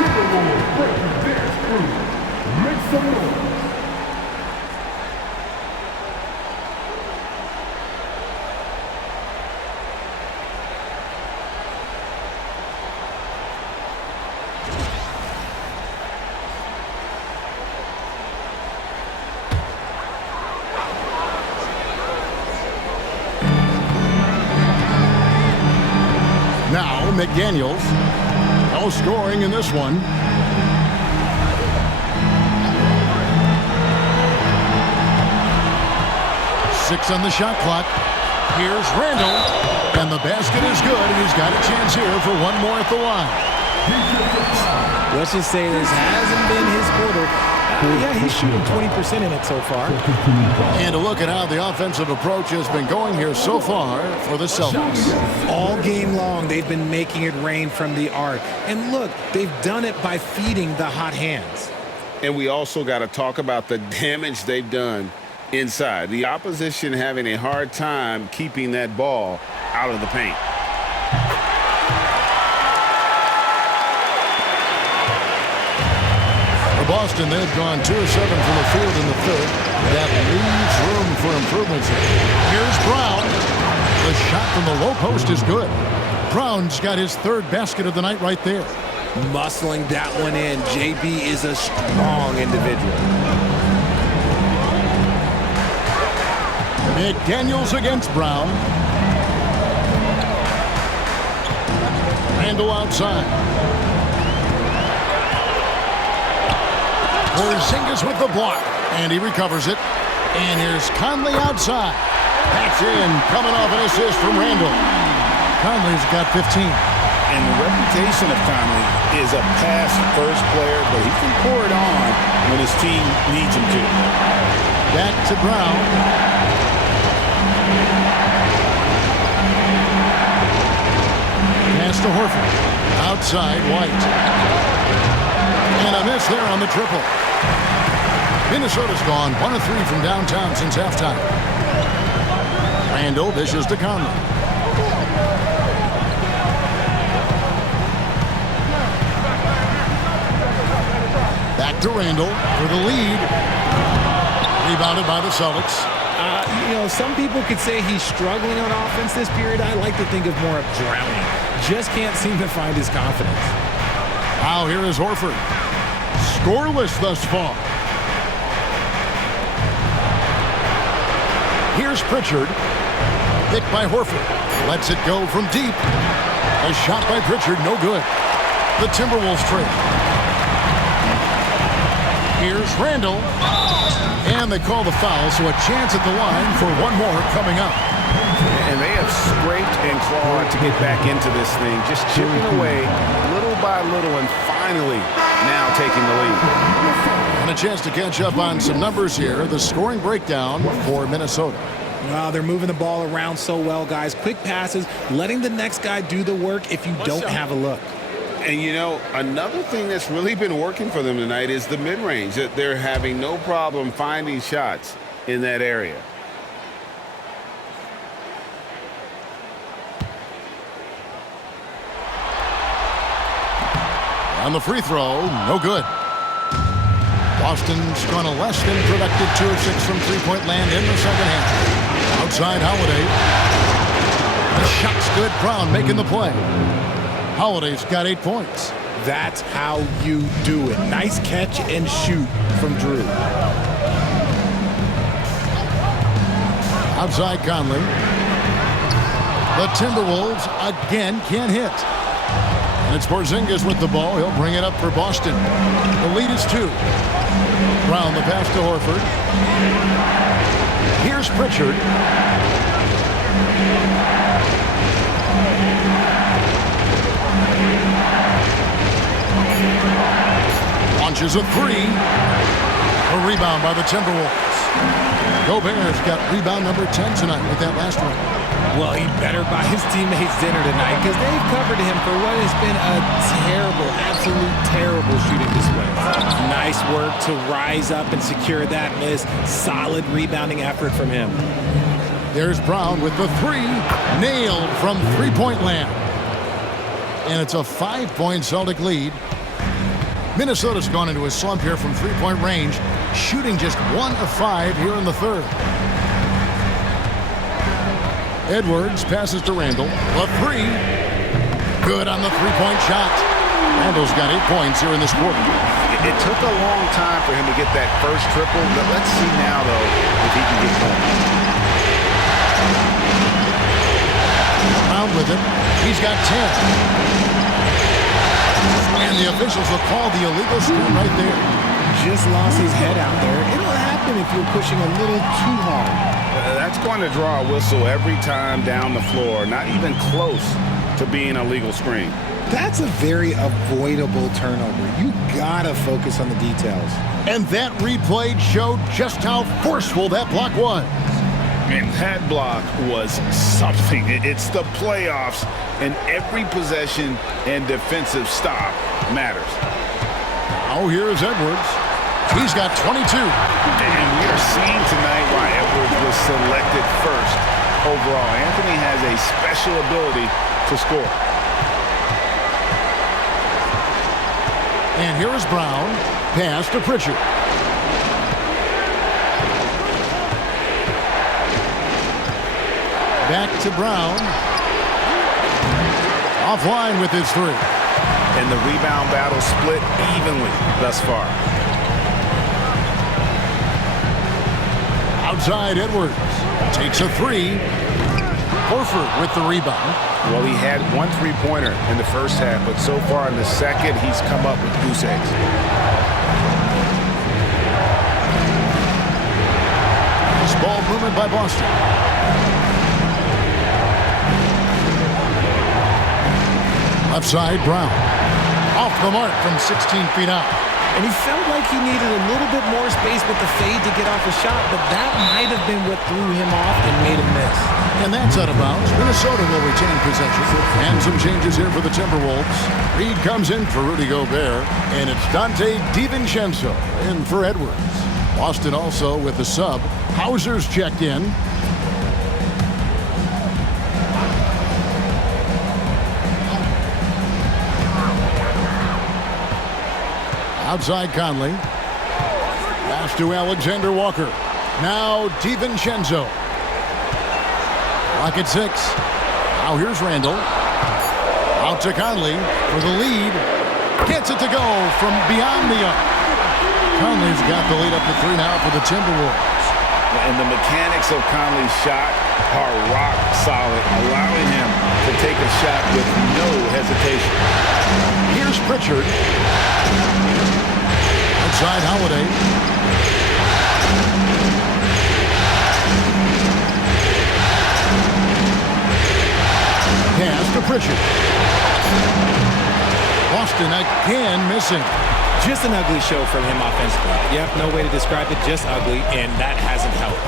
Timberwolves breaking dance crew. Make some noise. Now McDaniels. No scoring in this one. Six on the shot clock. Here's Randall. And the basket is good. He's got a chance here for one more at the line. Let's just say this hasn't been his quarter. Yeah, he's shooting 20% in it so far. And a look at how the offensive approach has been going here so far for the Celtics. All game long, they've been making it rain from the arc. And look, they've done it by feeding the hot hands. And we also got to talk about the damage they've done inside. The opposition having a hard time keeping that ball out of the paint. Boston, they've gone 2 of 7 from the field in the third. That leaves room for improvements. Here's Brown. The shot from the low post is good. Brown's got his third basket of the night right there. Muscling that one in. JB is a strong individual. McDaniels against Brown. Randall outside. Porzingis with the block, and he recovers it. And here's Conley outside. That's in, coming off an assist from Randall. Conley's got 15. And the reputation of Conley is a pass-first player, but he can pour it on when his team needs him to. Back to Brown. Pass to Horford. Outside, White. And a miss there on the triple. Minnesota's gone 1 of 3 from downtown since halftime. Randall dishes to Conley. Back to Randall for the lead. Rebounded by the Celtics. You know, some people could say he's struggling on offense this period. I like to think of more of drowning. Just can't seem to find his confidence. Now here is Horford. Scoreless thus far. Here's Pritchard. Picked by Horford. Lets it go from deep. A shot by Pritchard, no good. The Timberwolves trail. Here's Randall. And they call the foul, so a chance at the line for one more coming up. And they have scraped and clawed to get back into this thing, just chipping away little by little and finally now taking the lead. And a chance to catch up on some numbers here. The scoring breakdown for Minnesota. Wow, they're moving the ball around so well, guys. Quick passes, letting the next guy do the work if you don't have a look. And, you know, another thing that's really been working for them tonight is the mid-range. That they're having no problem finding shots in that area. On the free throw, no good. Boston's gone a less than productive 2 of 6 from three-point land in the second half. Outside Holiday. The shot's good. Brown making the play. Holiday's got 8 points. That's how you do it. Nice catch and shoot from Drew. Outside Conley. The Timberwolves again can't hit. And it's Porzingis with the ball. He'll bring it up for Boston. The lead is 2. Brown the pass to Horford. Here's Pritchard. Launches a 3. A rebound by the Timberwolves. Gobert's got rebound number 10 tonight with that last one. Well, he better buy his teammates dinner tonight because they've covered him for what has been a terrible, absolute terrible shooting display. Nice work to rise up and secure that miss. Solid rebounding effort from him. There's Brown with the 3. Nailed from three-point land. And it's a 5-point Celtic lead. Minnesota's gone into a slump here from three-point range, shooting just 1 of 5 here in the third. Edwards passes to Randall. The 3. Good on the three-point shot. Randall's got 8 points here in this quarter. It took a long time for him to get that first triple, but let's see now, though, if he can get going. Brown with it. He's got 10. And the officials will call the illegal screen right there. Just lost his head out there. It'll happen if you're pushing a little too hard. That's going to draw a whistle every time down the floor. Not even close to being a legal screen. That's a very avoidable turnover. You gotta focus on the details. And that replay showed just how forceful that block was. And that block was something. It's the playoffs, and every possession and defensive stop matters. Now here's Edwards. He's got 22. And we are seeing tonight why Edwards was selected first overall. Anthony has a special ability to score. And here is Brown. Pass to Pritchard. Back to Brown. Offline with his 3. And the rebound battle split evenly thus far. Outside Edwards. Takes a 3. Horford with the rebound. Well, he had 1 3-pointer in the first half, but so far in the second, he's come up with goose eggs. This ball movement by Boston. Left side, Brown. Off the mark from 16 feet out. And he felt like he needed a little bit more space with the fade to get off a shot, but that might have been what threw him off and made him miss. And that's out of bounds. Minnesota will retain possession. And some changes here for the Timberwolves. Reed comes in for Rudy Gobert, and it's Dante DiVincenzo in for Edwards. Boston also with the sub. Hauser's checked in. Outside Conley. Pass to Alexander Walker. Now DiVincenzo. Clock at 6. Now here's Randall. Out to Conley for the lead. Gets it to go from beyond the arc. Conley's got the lead up to 3 now for the Timberwolves. And the mechanics of Conley's shot are rock solid, allowing him to take a shot with no hesitation. Here's Pritchard. Outside Holiday. Pritchard. Boston again missing. Just an ugly show from him offensively. Yep, no way to describe it, just ugly, and that hasn't helped.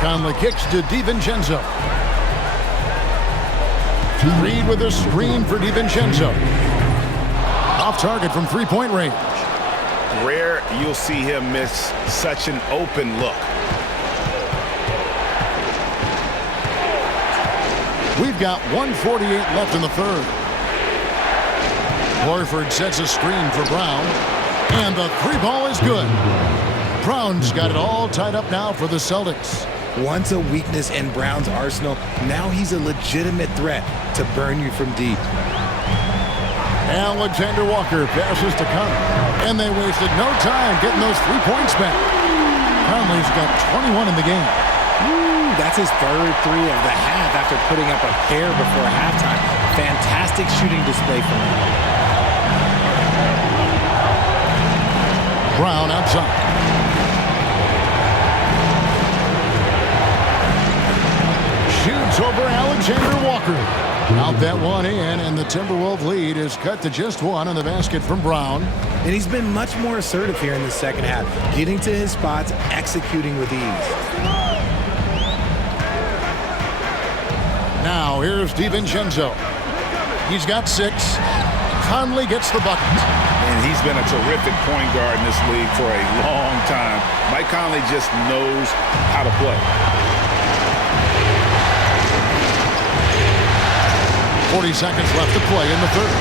Conley kicks to DiVincenzo. Reed with a screen for DiVincenzo. Off target from three-point range. Rare you'll see him miss such an open look. We've got 1:48 left in the third. Horford sets a screen for Brown. And the three ball is good. Brown's got it all tied up now for the Celtics. Once a weakness in Brown's arsenal, now he's a legitimate threat to burn you from deep. Alexander Walker passes to Conley. And they wasted no time getting those 3 points back. Conley's got 21 in the game. Ooh, that's his third three of the half after putting up a pair before halftime. Fantastic shooting display from him. Brown outside. Shoots over Alexander Walker. Out that one in, and the Timberwolves lead is cut to just one on the basket from Brown. And he's been much more assertive here in the second half, getting to his spots, executing with ease. Now here's DiVincenzo. He's got 6. Conley gets the bucket. And he's been a terrific point guard in this league for a long time. Mike Conley just knows how to play. 40 seconds left to play in the third.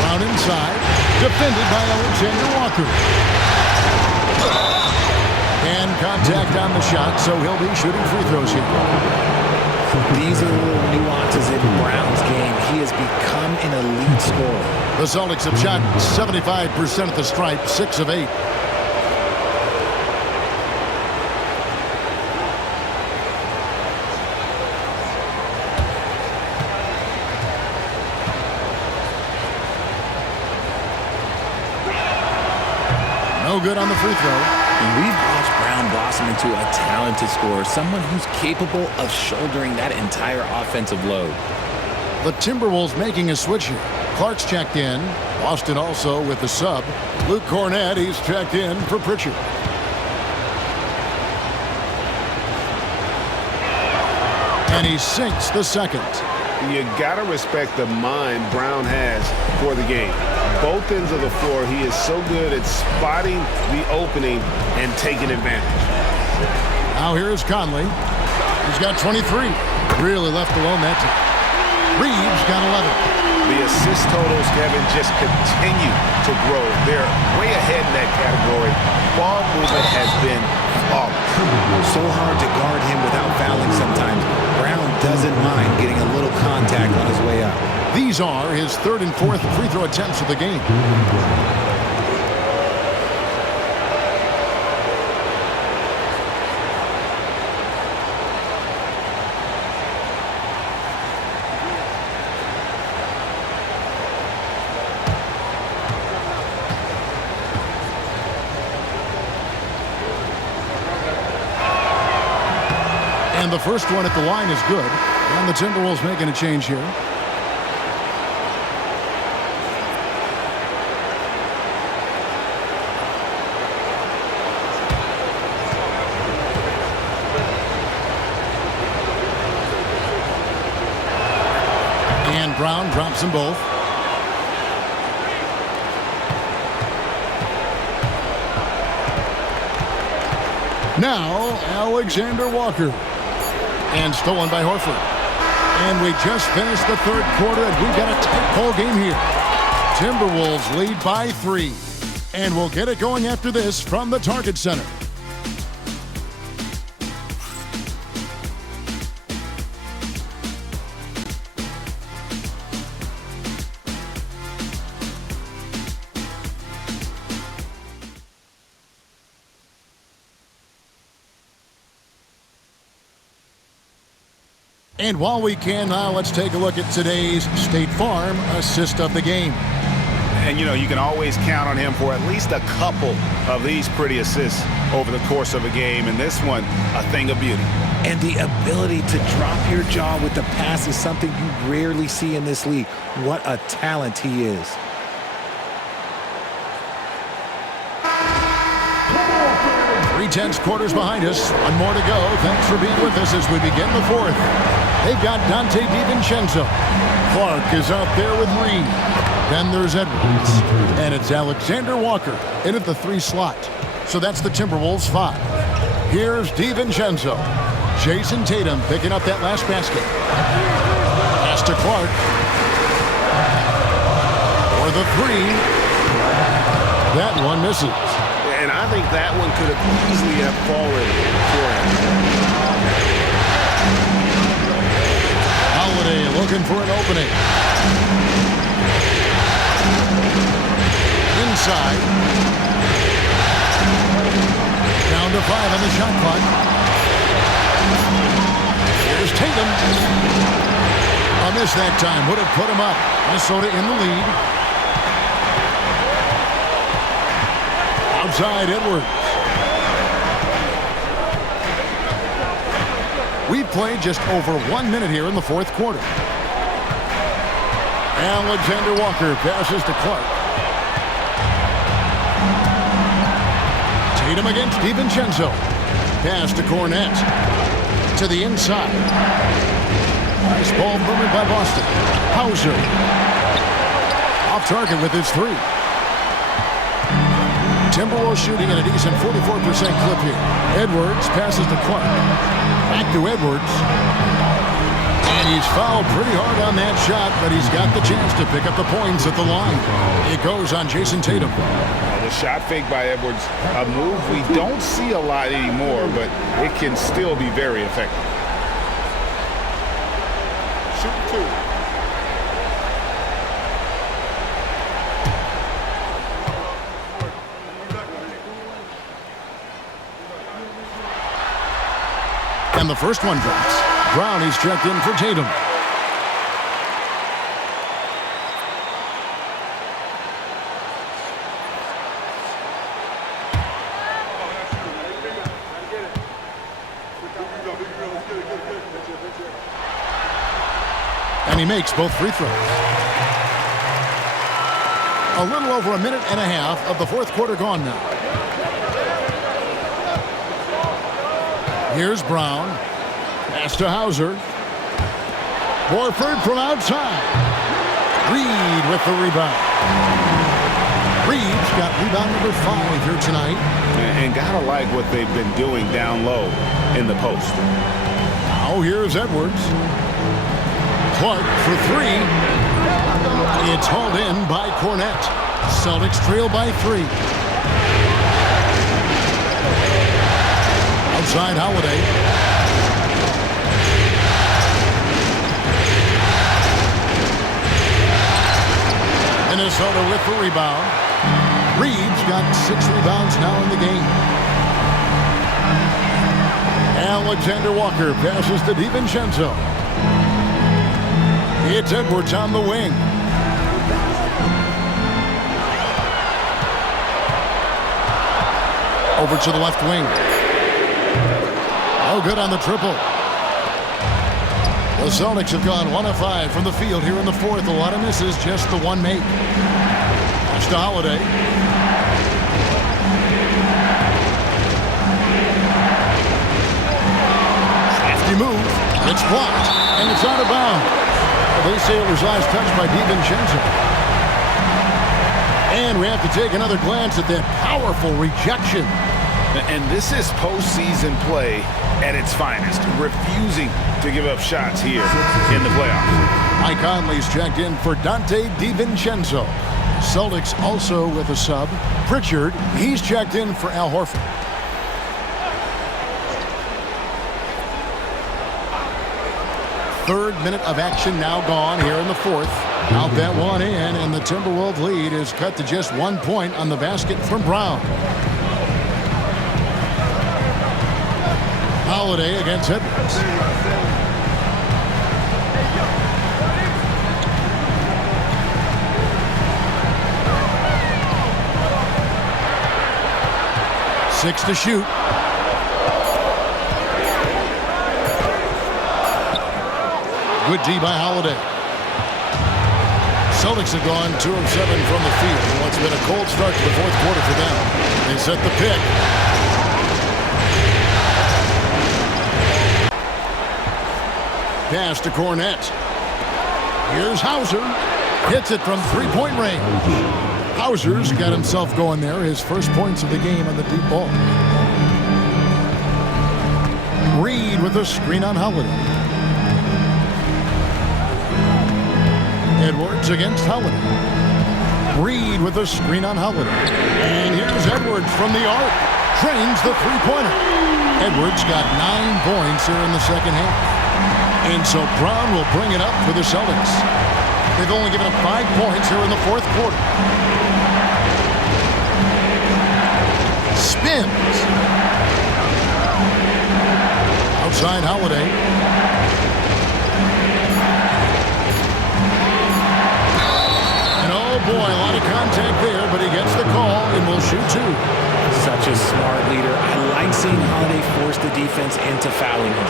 Brown inside, defended by Alexander Walker. And contact on the shot, so he'll be shooting free throws here. These are the little nuances in Brown's game. He has become an elite scorer. The Celtics have shot 75% at the stripe, 6 of 8. No good on the free throw. And we've watched Brown blossom into a talented scorer, someone who's capable of shouldering that entire offensive load. The Timberwolves making a switch here. Clark's checked in. Boston also with the sub. Luke Cornett, he's checked in for Pritchard. And he sinks the second. You gotta respect the mind Brown has for the game. Both ends of the floor, he is so good at spotting the opening and taking advantage. Now here's Conley. He's got 23. Really left alone that time. Reeves got 11. The assist totals, Kevin, just continue to grow. They're way ahead in that category. Ball movement has been flawless. So hard to guard him without fouling sometimes. Brown doesn't mind getting a little contact on his way up. These are his third and fourth free throw attempts of the game. And the first one at the line is good. And the Timberwolves making a change here. And Brown drops them both. Now, Alexander Walker. And stolen by Horford. And we just finished the third quarter, and we've got a tight ball game here. Timberwolves lead by 3. And we'll get it going after this from the Target Center. And while we can now, let's take a look at today's State Farm assist of the game. And, you know, you can always count on him for at least a couple of these pretty assists. over the course of a game, and this one, a thing of beauty. And the ability to drop your jaw with the pass is something you rarely see in this league. What a talent he is. 3/10 quarters behind us. One more to go. Thanks for being with us as we begin the fourth. They've got Dante DiVincenzo. Clark is out there with Reed. Then there's Edwards. And it's Alexander Walker in at the 3 slot. So that's the Timberwolves 5. Here's DiVincenzo. Jason Tatum picking up that last basket. Pass to Clark. For the 3. That one misses. And I think that one could have easily have fallen for him. Holiday looking for an opening. Inside. Down to 5 on the shot clock. Here's Tatum. A miss that time. Would have put him up. Minnesota in the lead. Outside Edwards. We've played just over 1 minute here in the fourth quarter. Alexander Walker passes to Clark. Tatum against DiVincenzo. Pass to Cornette. To the inside. Nice ball movement by Boston. Hauser. Off target with his 3. Timberwolves shooting at a decent 44% clip here. Edwards passes to Clark. Back to Edwards. And he's fouled pretty hard on that shot, but he's got the chance to pick up the points at the line. It goes on Jason Tatum. The shot fake by Edwards, a move we don't see a lot anymore, but it can still be very effective. Shoot 2. And the first one drops. Brown is checked in for Tatum. And he makes both free throws. A little over a minute and a half of the fourth quarter gone now. Here's Brown. Pass to Hauser. Horford from outside. Reed with the rebound. Reed's got rebound number 5 here tonight. And gotta like what they've been doing down low in the post. Now here's Edwards. Clark for 3. It's hauled in by Cornette. Celtics trail by 3. Outside Holiday. Minnesota with the rebound. Reed's got 6 rebounds now in the game. Alexander Walker passes to DiVincenzo. It's Edwards on the wing. Over to the left wing. Oh, good on the triple. The Celtics have gone 1 of 5 from the field here in the fourth. A lot of misses, just the one make. Pass to Holiday. Safety move. It's blocked, and it's out of bounds. Well, they say it was last touched by DiVincenzo. And we have to take another glance at that powerful rejection. And this is postseason play at its finest, refusing to give up shots here in the playoffs. Mike Conley's checked in for Dante DiVincenzo. Celtics also with a sub. Pritchard, he's checked in for Al Horford. Third minute of action now gone here in the fourth. Out that one in, and the Timberwolves lead is cut to just 1 point on the basket from Brown. Holiday against Edwards. 6 to shoot. Good D by Holiday. Celtics have gone 2 of 7 from the field. It's been a cold start to the fourth quarter for them. They set the pick. Pass to Cornette. Here's Hauser. Hits it from three-point range. Hauser's got himself going there. His first points of the game on the deep ball. Reed with a screen on Holiday. Edwards against Holiday. Reed with a screen on Holiday. And here's Edwards from the arc. Drains the three-pointer. Edwards got 9 points here in the second half. And so Brown will bring it up for the Celtics. They've only given up 5 points here in the fourth quarter. Spins. Outside Holiday. And oh boy, a lot of contact there, but he gets the call and will shoot 2. Such a smart leader. I like seeing Holiday force the defense into fouling him.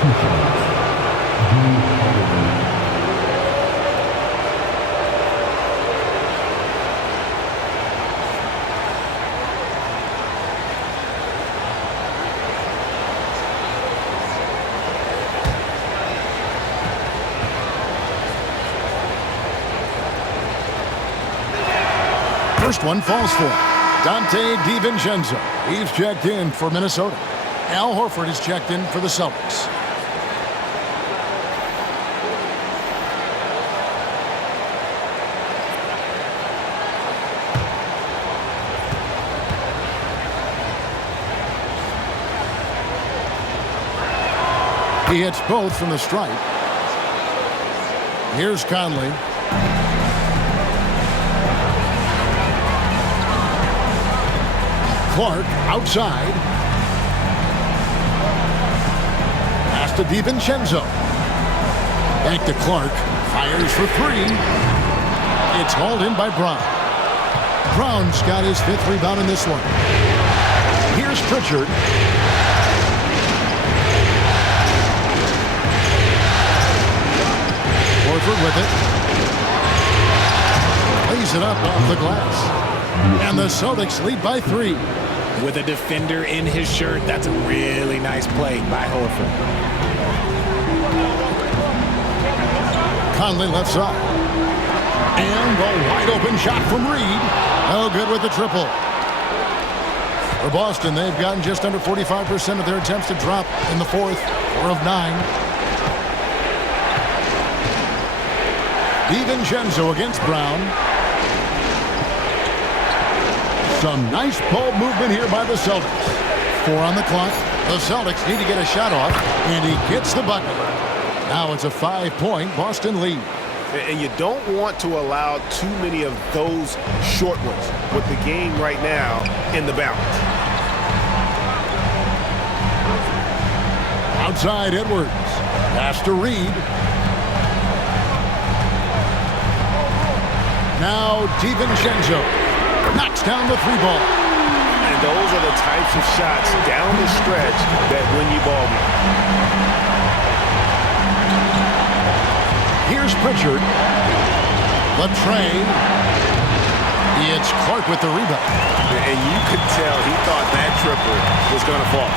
First one falls for Dante DiVincenzo. He's checked in for Minnesota. Al Horford is checked in for the Celtics. He hits both from the stripe. Here's Conley. Clark outside. Pass to DiVincenzo. Back to Clark. Fires for 3. It's hauled in by Brown. Brown's got his 5th rebound in this one. Here's Pritchard. Horford with it. Lays it up off the glass. And the Celtics lead by 3. With a defender in his shirt, that's a really nice play by Horford. Conley left side. And the wide open shot from Reed. Oh, good with the triple. For Boston, they've gotten just under 45% of their attempts to drop in the fourth. 4 of 9. DiVincenzo against Brown. Some nice ball movement here by the Celtics. 4 on the clock. The Celtics need to get a shot off, and he gets the bucket. Now it's a 5-point Boston lead. And you don't want to allow too many of those short ones with the game right now in the balance. Outside Edwards. Pass to Reed. Now DiVincenzo. Knocks down the 3-ball. And those are the types of shots down the stretch that win you ball games. Here's Pritchard. Latrey. It's Clark with the rebound. And you could tell he thought that tripper was going to fall.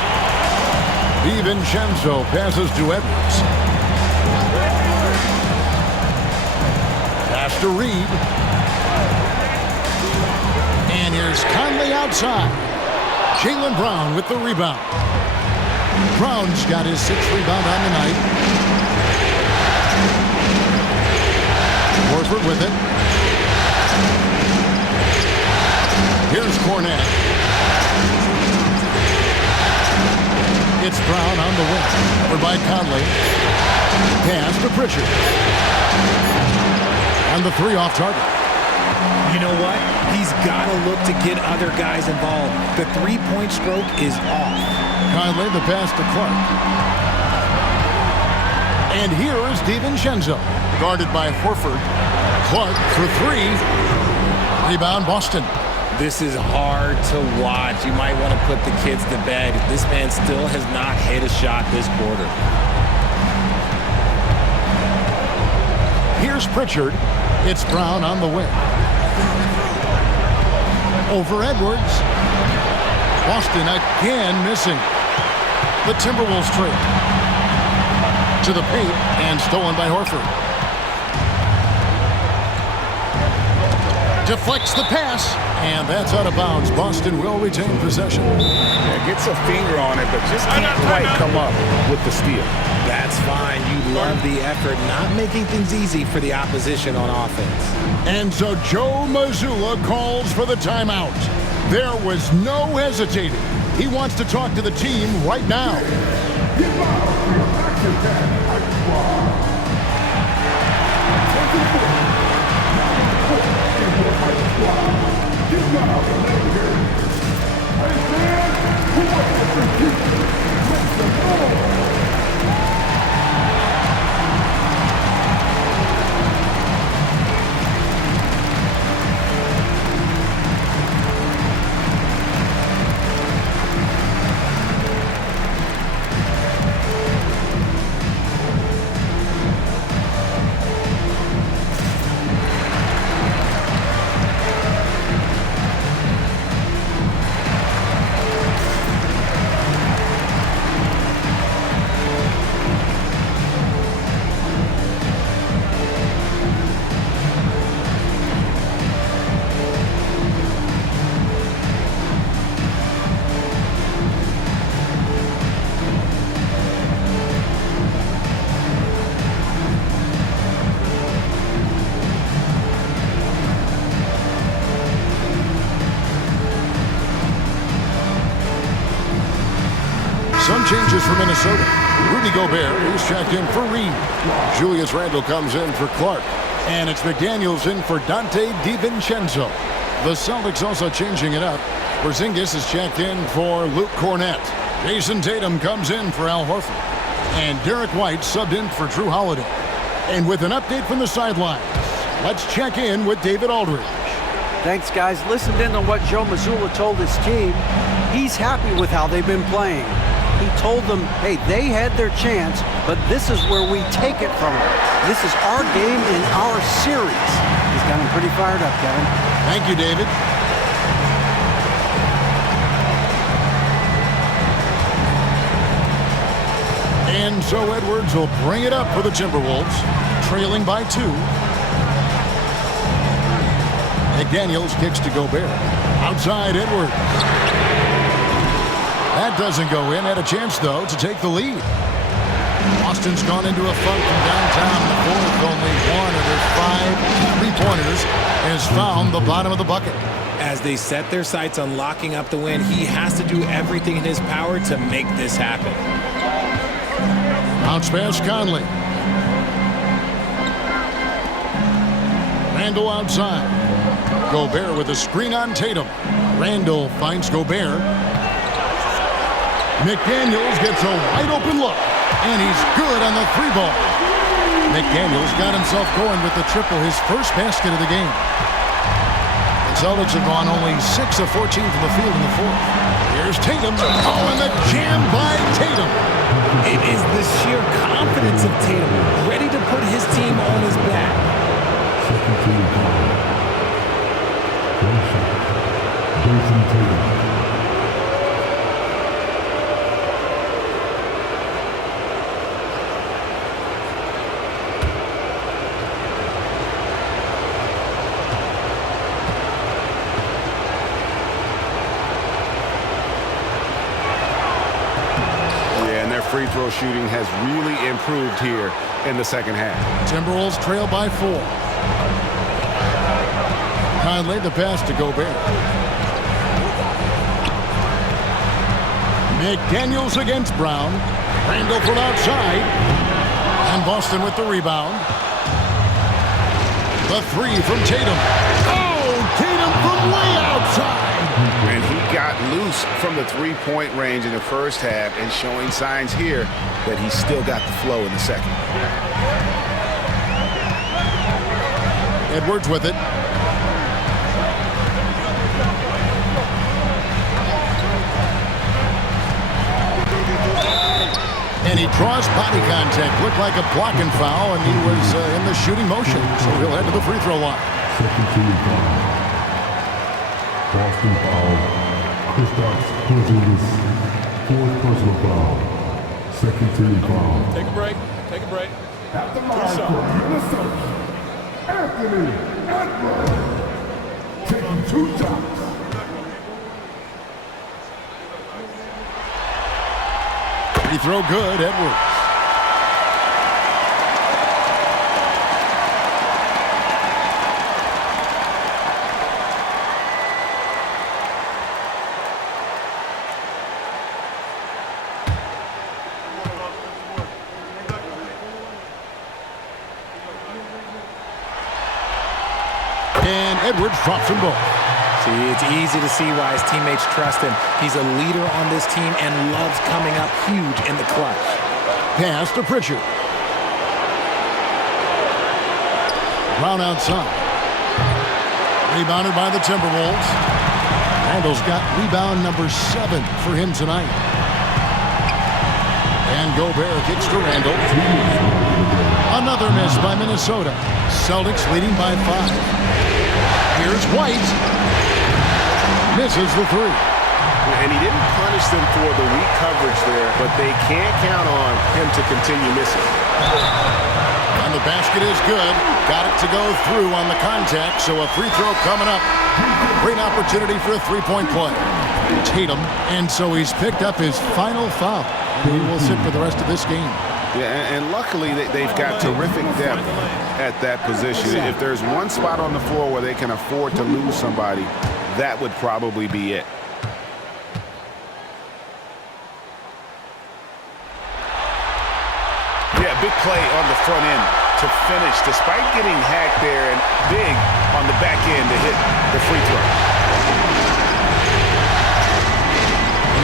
DiVincenzo passes to Edwards. Pass to Reed. And here's Conley outside. Jaylen Brown with the rebound. Brown's got his 6th rebound on the night. Horford with it. Here's Cornette. It's Brown on the wing. Covered by Conley. Pass to Pritchard. And the 3 off target. You know what? He's got to look to get other guys involved. The 3-point stroke is off. Conley, the pass to Clark. And here is DiVincenzo. Guarded by Horford. Clark for 3. Rebound Boston. This is hard to watch. You might want to put the kids to bed. This man still has not hit a shot this quarter. Here's Pritchard. It's Brown on the wing. Over Edwards. Boston again missing. The Timberwolves trail. To the paint and stolen by Horford. Deflects the pass, and that's out of bounds. Boston will retain possession. Yeah, gets a finger on it, but just can't quite come up with the steal. That's fine. You love the effort, not making things easy for the opposition on offense. And so Joe Mazzulla calls for the timeout. There was no hesitating. He wants to talk to the team right now. Some changes for Minnesota. Rudy Gobert is checked in for Reed. Julius Randle comes in for Clark. And it's McDaniels in for Dante DiVincenzo. The Celtics also changing it up. Porzingis is checked in for Luke Cornett. Jason Tatum comes in for Al Horford. And Derek White subbed in for Drew Holiday. And with an update from the sidelines, let's check in with David Aldridge. Thanks, guys. Listened in on what Joe Mazzulla told his team. He's happy with how they've been playing. He told them, hey, they had their chance, but this is where we take it from them. This is our game in our series. He's got him pretty fired up, Kevin. Thank you, David. And so Edwards will bring it up for the Timberwolves, trailing by 2. McDaniels kicks to Gobert. Outside Edwards. That doesn't go in. Had a chance, though, to take the lead. Boston's gone into a funk from downtown. The fourth, only one of their 5 3-pointers has found the bottom of the bucket. As they set their sights on locking up the win, he has to do everything in his power to make this happen. Bounce pass, Conley. Randle outside. Gobert with a screen on Tatum. Randle finds Gobert. McDaniels gets a wide-open look, and he's good on the 3-ball. McDaniels got himself going with the triple, his first basket of the game. The Celtics have gone only 6 of 14 from the field in the fourth. Here's Tatum. Oh, and the jam by Tatum. It is the sheer confidence of Tatum, ready to put his team on his back. Second team foul. First shot. Jason Tatum. Free throw shooting has really improved here in the second half. Timberwolves trail by 4. Conley the pass to Gobert. McDaniels against Brown. Randle from outside. And Boston with the rebound. The 3 from Tatum. Oh, Tatum from way outside. And he got loose from the 3-point range in the first half and showing signs here that he's still got the flow in the second. Edwards with it. And he draws body contact. Looked like a blocking foul, and he was in the shooting motion. So he'll head to the free throw line. Second team foul. Boston foul. Kristaps Porzingis. Fourth personal foul. Second team foul. Take a break. Take a break. At the line from Minnesota, Anthony Edwards. Taking 2 shots. Free throw good, Edwards. And Edwards drops them both. See, it's easy to see why his teammates trust him. He's a leader on this team and loves coming up huge in the clutch. Pass to Pritchard. Brown outside. Rebounded by the Timberwolves. Randall's got rebound number 7 for him tonight. And Gobert kicks to Randall. Another miss by Minnesota. Celtics leading by 5. Here's White. Misses the 3. And he didn't punish them for the weak coverage there, but they can't count on him to continue missing. And the basket is good. Got it to go through on the contact, so a free throw coming up. Great opportunity for a three-point play. Tatum, and so he's picked up his final foul. And he will sit for the rest of this game. Yeah, and luckily they've got terrific depth at that position. If there's one spot on the floor where they can afford to lose somebody, that would probably be it. Yeah, big play on the front end to finish, despite getting hacked there, and big on the back end to hit the free throw.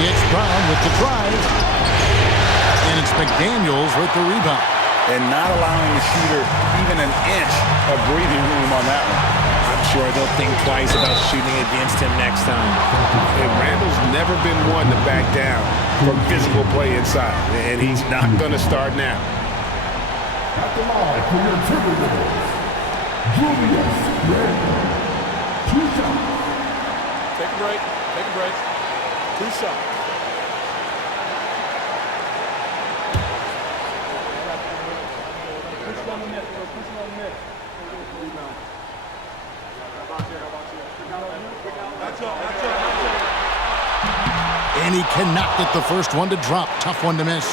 It's Brown with the drive. And it's McDaniels with the rebound. And not allowing the shooter even an inch of breathing room on that one. I'm sure they'll think twice about shooting against him next time. And Randall's never been one to back down from physical play inside, and he's not going to start now. At the line for your Timberwolves, Julius Randle. 2 shots. Take a break. Take a break. 2 shots. And he cannot get the first one to drop. Tough one to miss.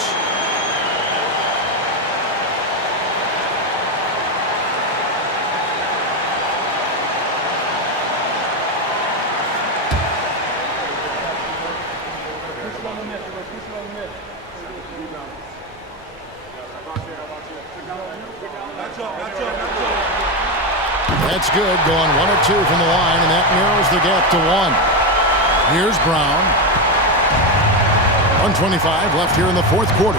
That's good, going 1 or 2 from the line, and that narrows the gap to 1. Here's Brown. 1:25 left here in the 4th quarter.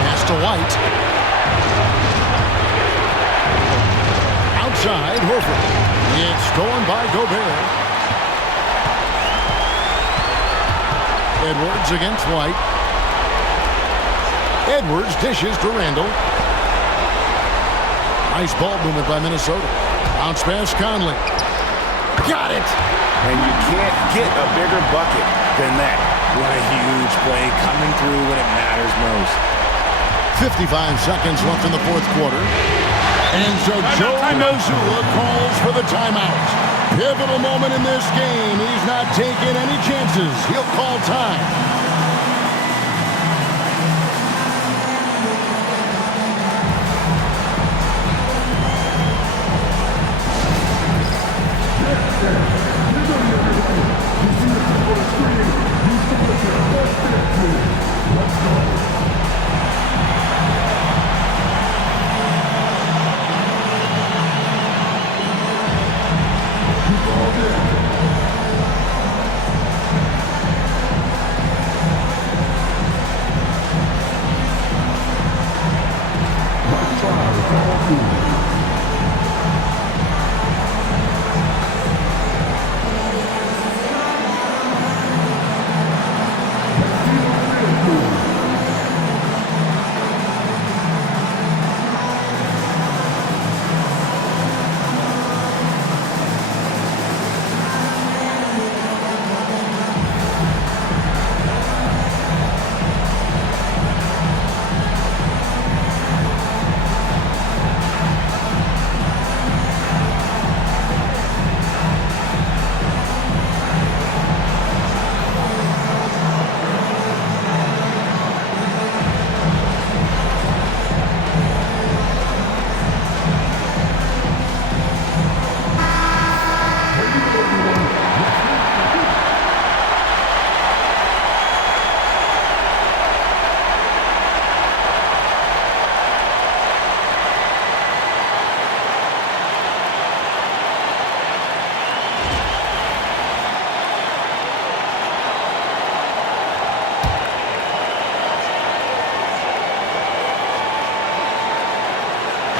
Pass to White. Outside, Horford. It's stolen by Gobert. Edwards against White. Edwards dishes to Randall. Nice ball movement by Minnesota. Bounce pass, Conley. Got it! And you can't get a bigger bucket than that. What a huge play coming through when it matters most. 55 seconds left in the 4th quarter. And so Joe Mazzulla calls for the timeout. Pivotal moment in this game. He's not taking any chances. He'll call time.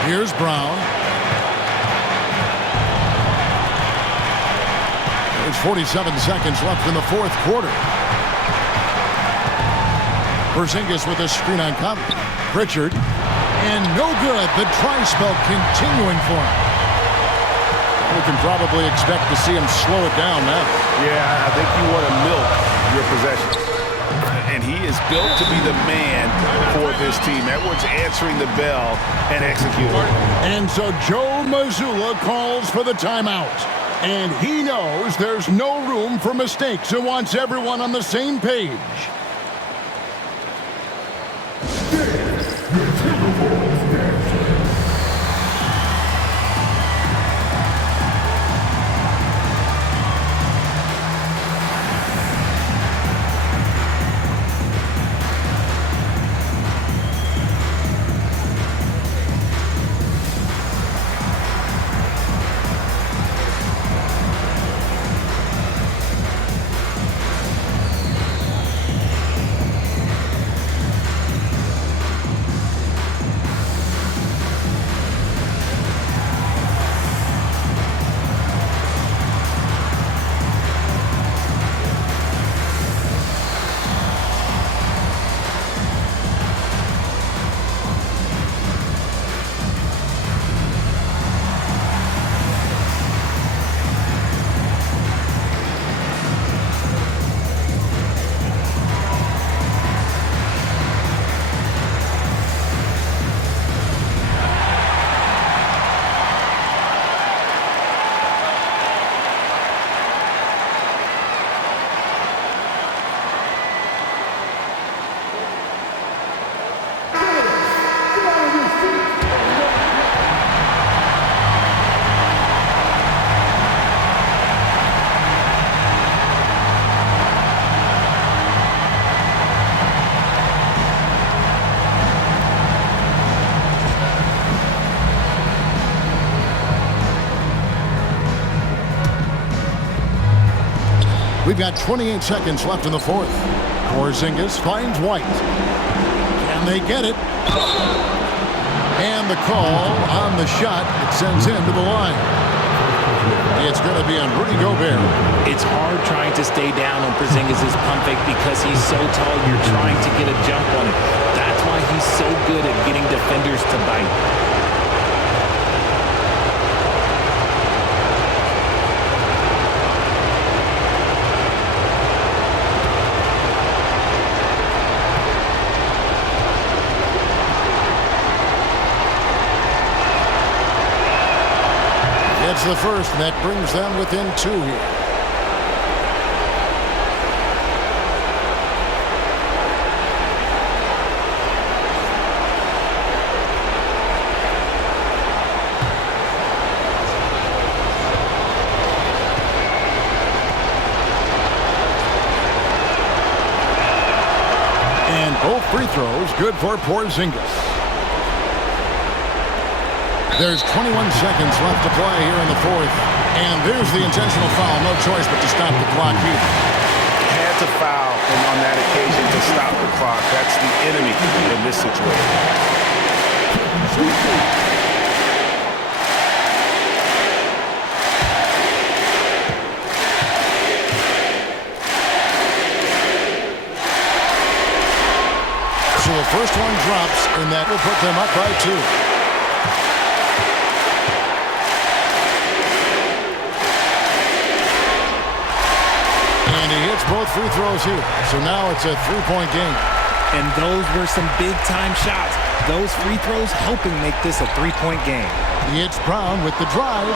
Here's Brown. There's 47 seconds left in the fourth quarter. Porzingis with a screen on Conley. Pritchard. And no good. The try spell continuing for him. We can probably expect to see him slow it down now. Yeah, I think you want to milk your possessions. And he is built to be the man for this team. Edwards answering the bell and executing. And so Joe Mazzulla calls for the timeout. And he knows there's no room for mistakes and wants everyone on the same page. We've got 28 seconds left in the fourth. Porzingis finds White. Can they get it? And the call on the shot. It sends him to the line. It's going to be on Rudy Gobert. It's hard trying to stay down on Porzingis' pump fake because he's so tall. You're trying to get a jump on him. That's why he's so good at getting defenders to bite. It's the first, and that brings them within 2 here. And both free throws good for Porzingis. There's 21 seconds left to play here in the fourth. And there's the intentional foul. No choice but to stop the clock here. Had to foul on that occasion to stop the clock. That's the enemy in this situation. So the first one drops, and that will put them up by 2. He hits both free throws here. So now it's a 3-point game. And those were some big-time shots. Those free throws helping make this a 3-point game. It's Brown with the drive.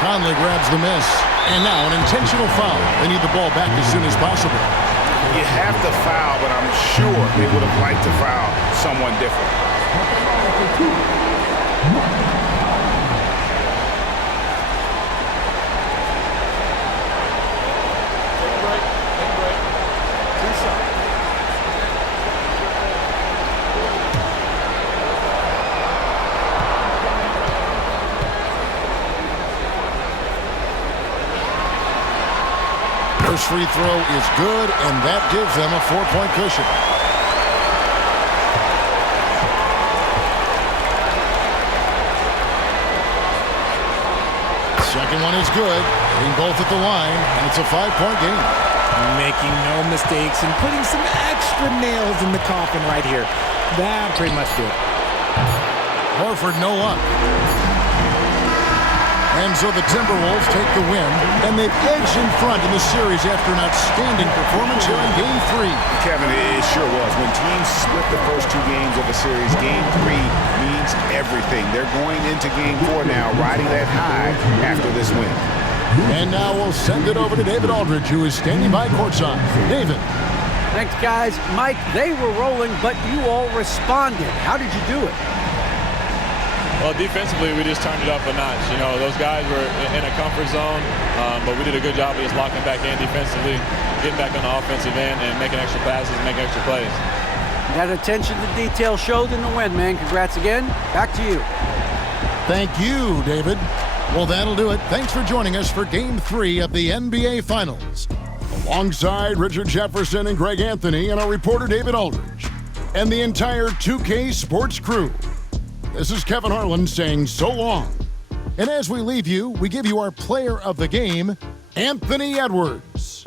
Conley grabs the miss. And now an intentional foul. They need the ball back as soon as possible. You have to foul, but I'm sure they would have liked to foul someone different. First free throw is good, and that gives them a 4-point cushion. Second one is good. Hitting both at the line, and it's a 5-point game. Making no mistakes and putting some extra nails in the coffin right here. That pretty much do it. Horford no luck. And so the Timberwolves take the win, and they've edged in front in the series after an outstanding performance here in Game 3. Kevin, it sure was. When teams split the first 2 games of a series, Game 3 means everything. They're going into Game 4 now, riding that high after this win. And now we'll send it over to David Aldridge, who is standing by courtside. David. Thanks, guys. Mike, they were rolling, but you all responded. How did you do it? Well, defensively, we just turned it up a notch. You know, those guys were in a comfort zone, but we did a good job of just locking back in defensively, getting back on the offensive end, and making extra passes, making extra plays. That attention to detail showed in the win, man. Congrats again. Back to you. Thank you, David. Well, that'll do it. Thanks for joining us for Game 3 of the NBA Finals. Alongside Richard Jefferson and Greg Anthony and our reporter David Aldridge and the entire 2K Sports crew. This is Kevin Harlan saying so long. And as we leave you, we give you our player of the game, Anthony Edwards.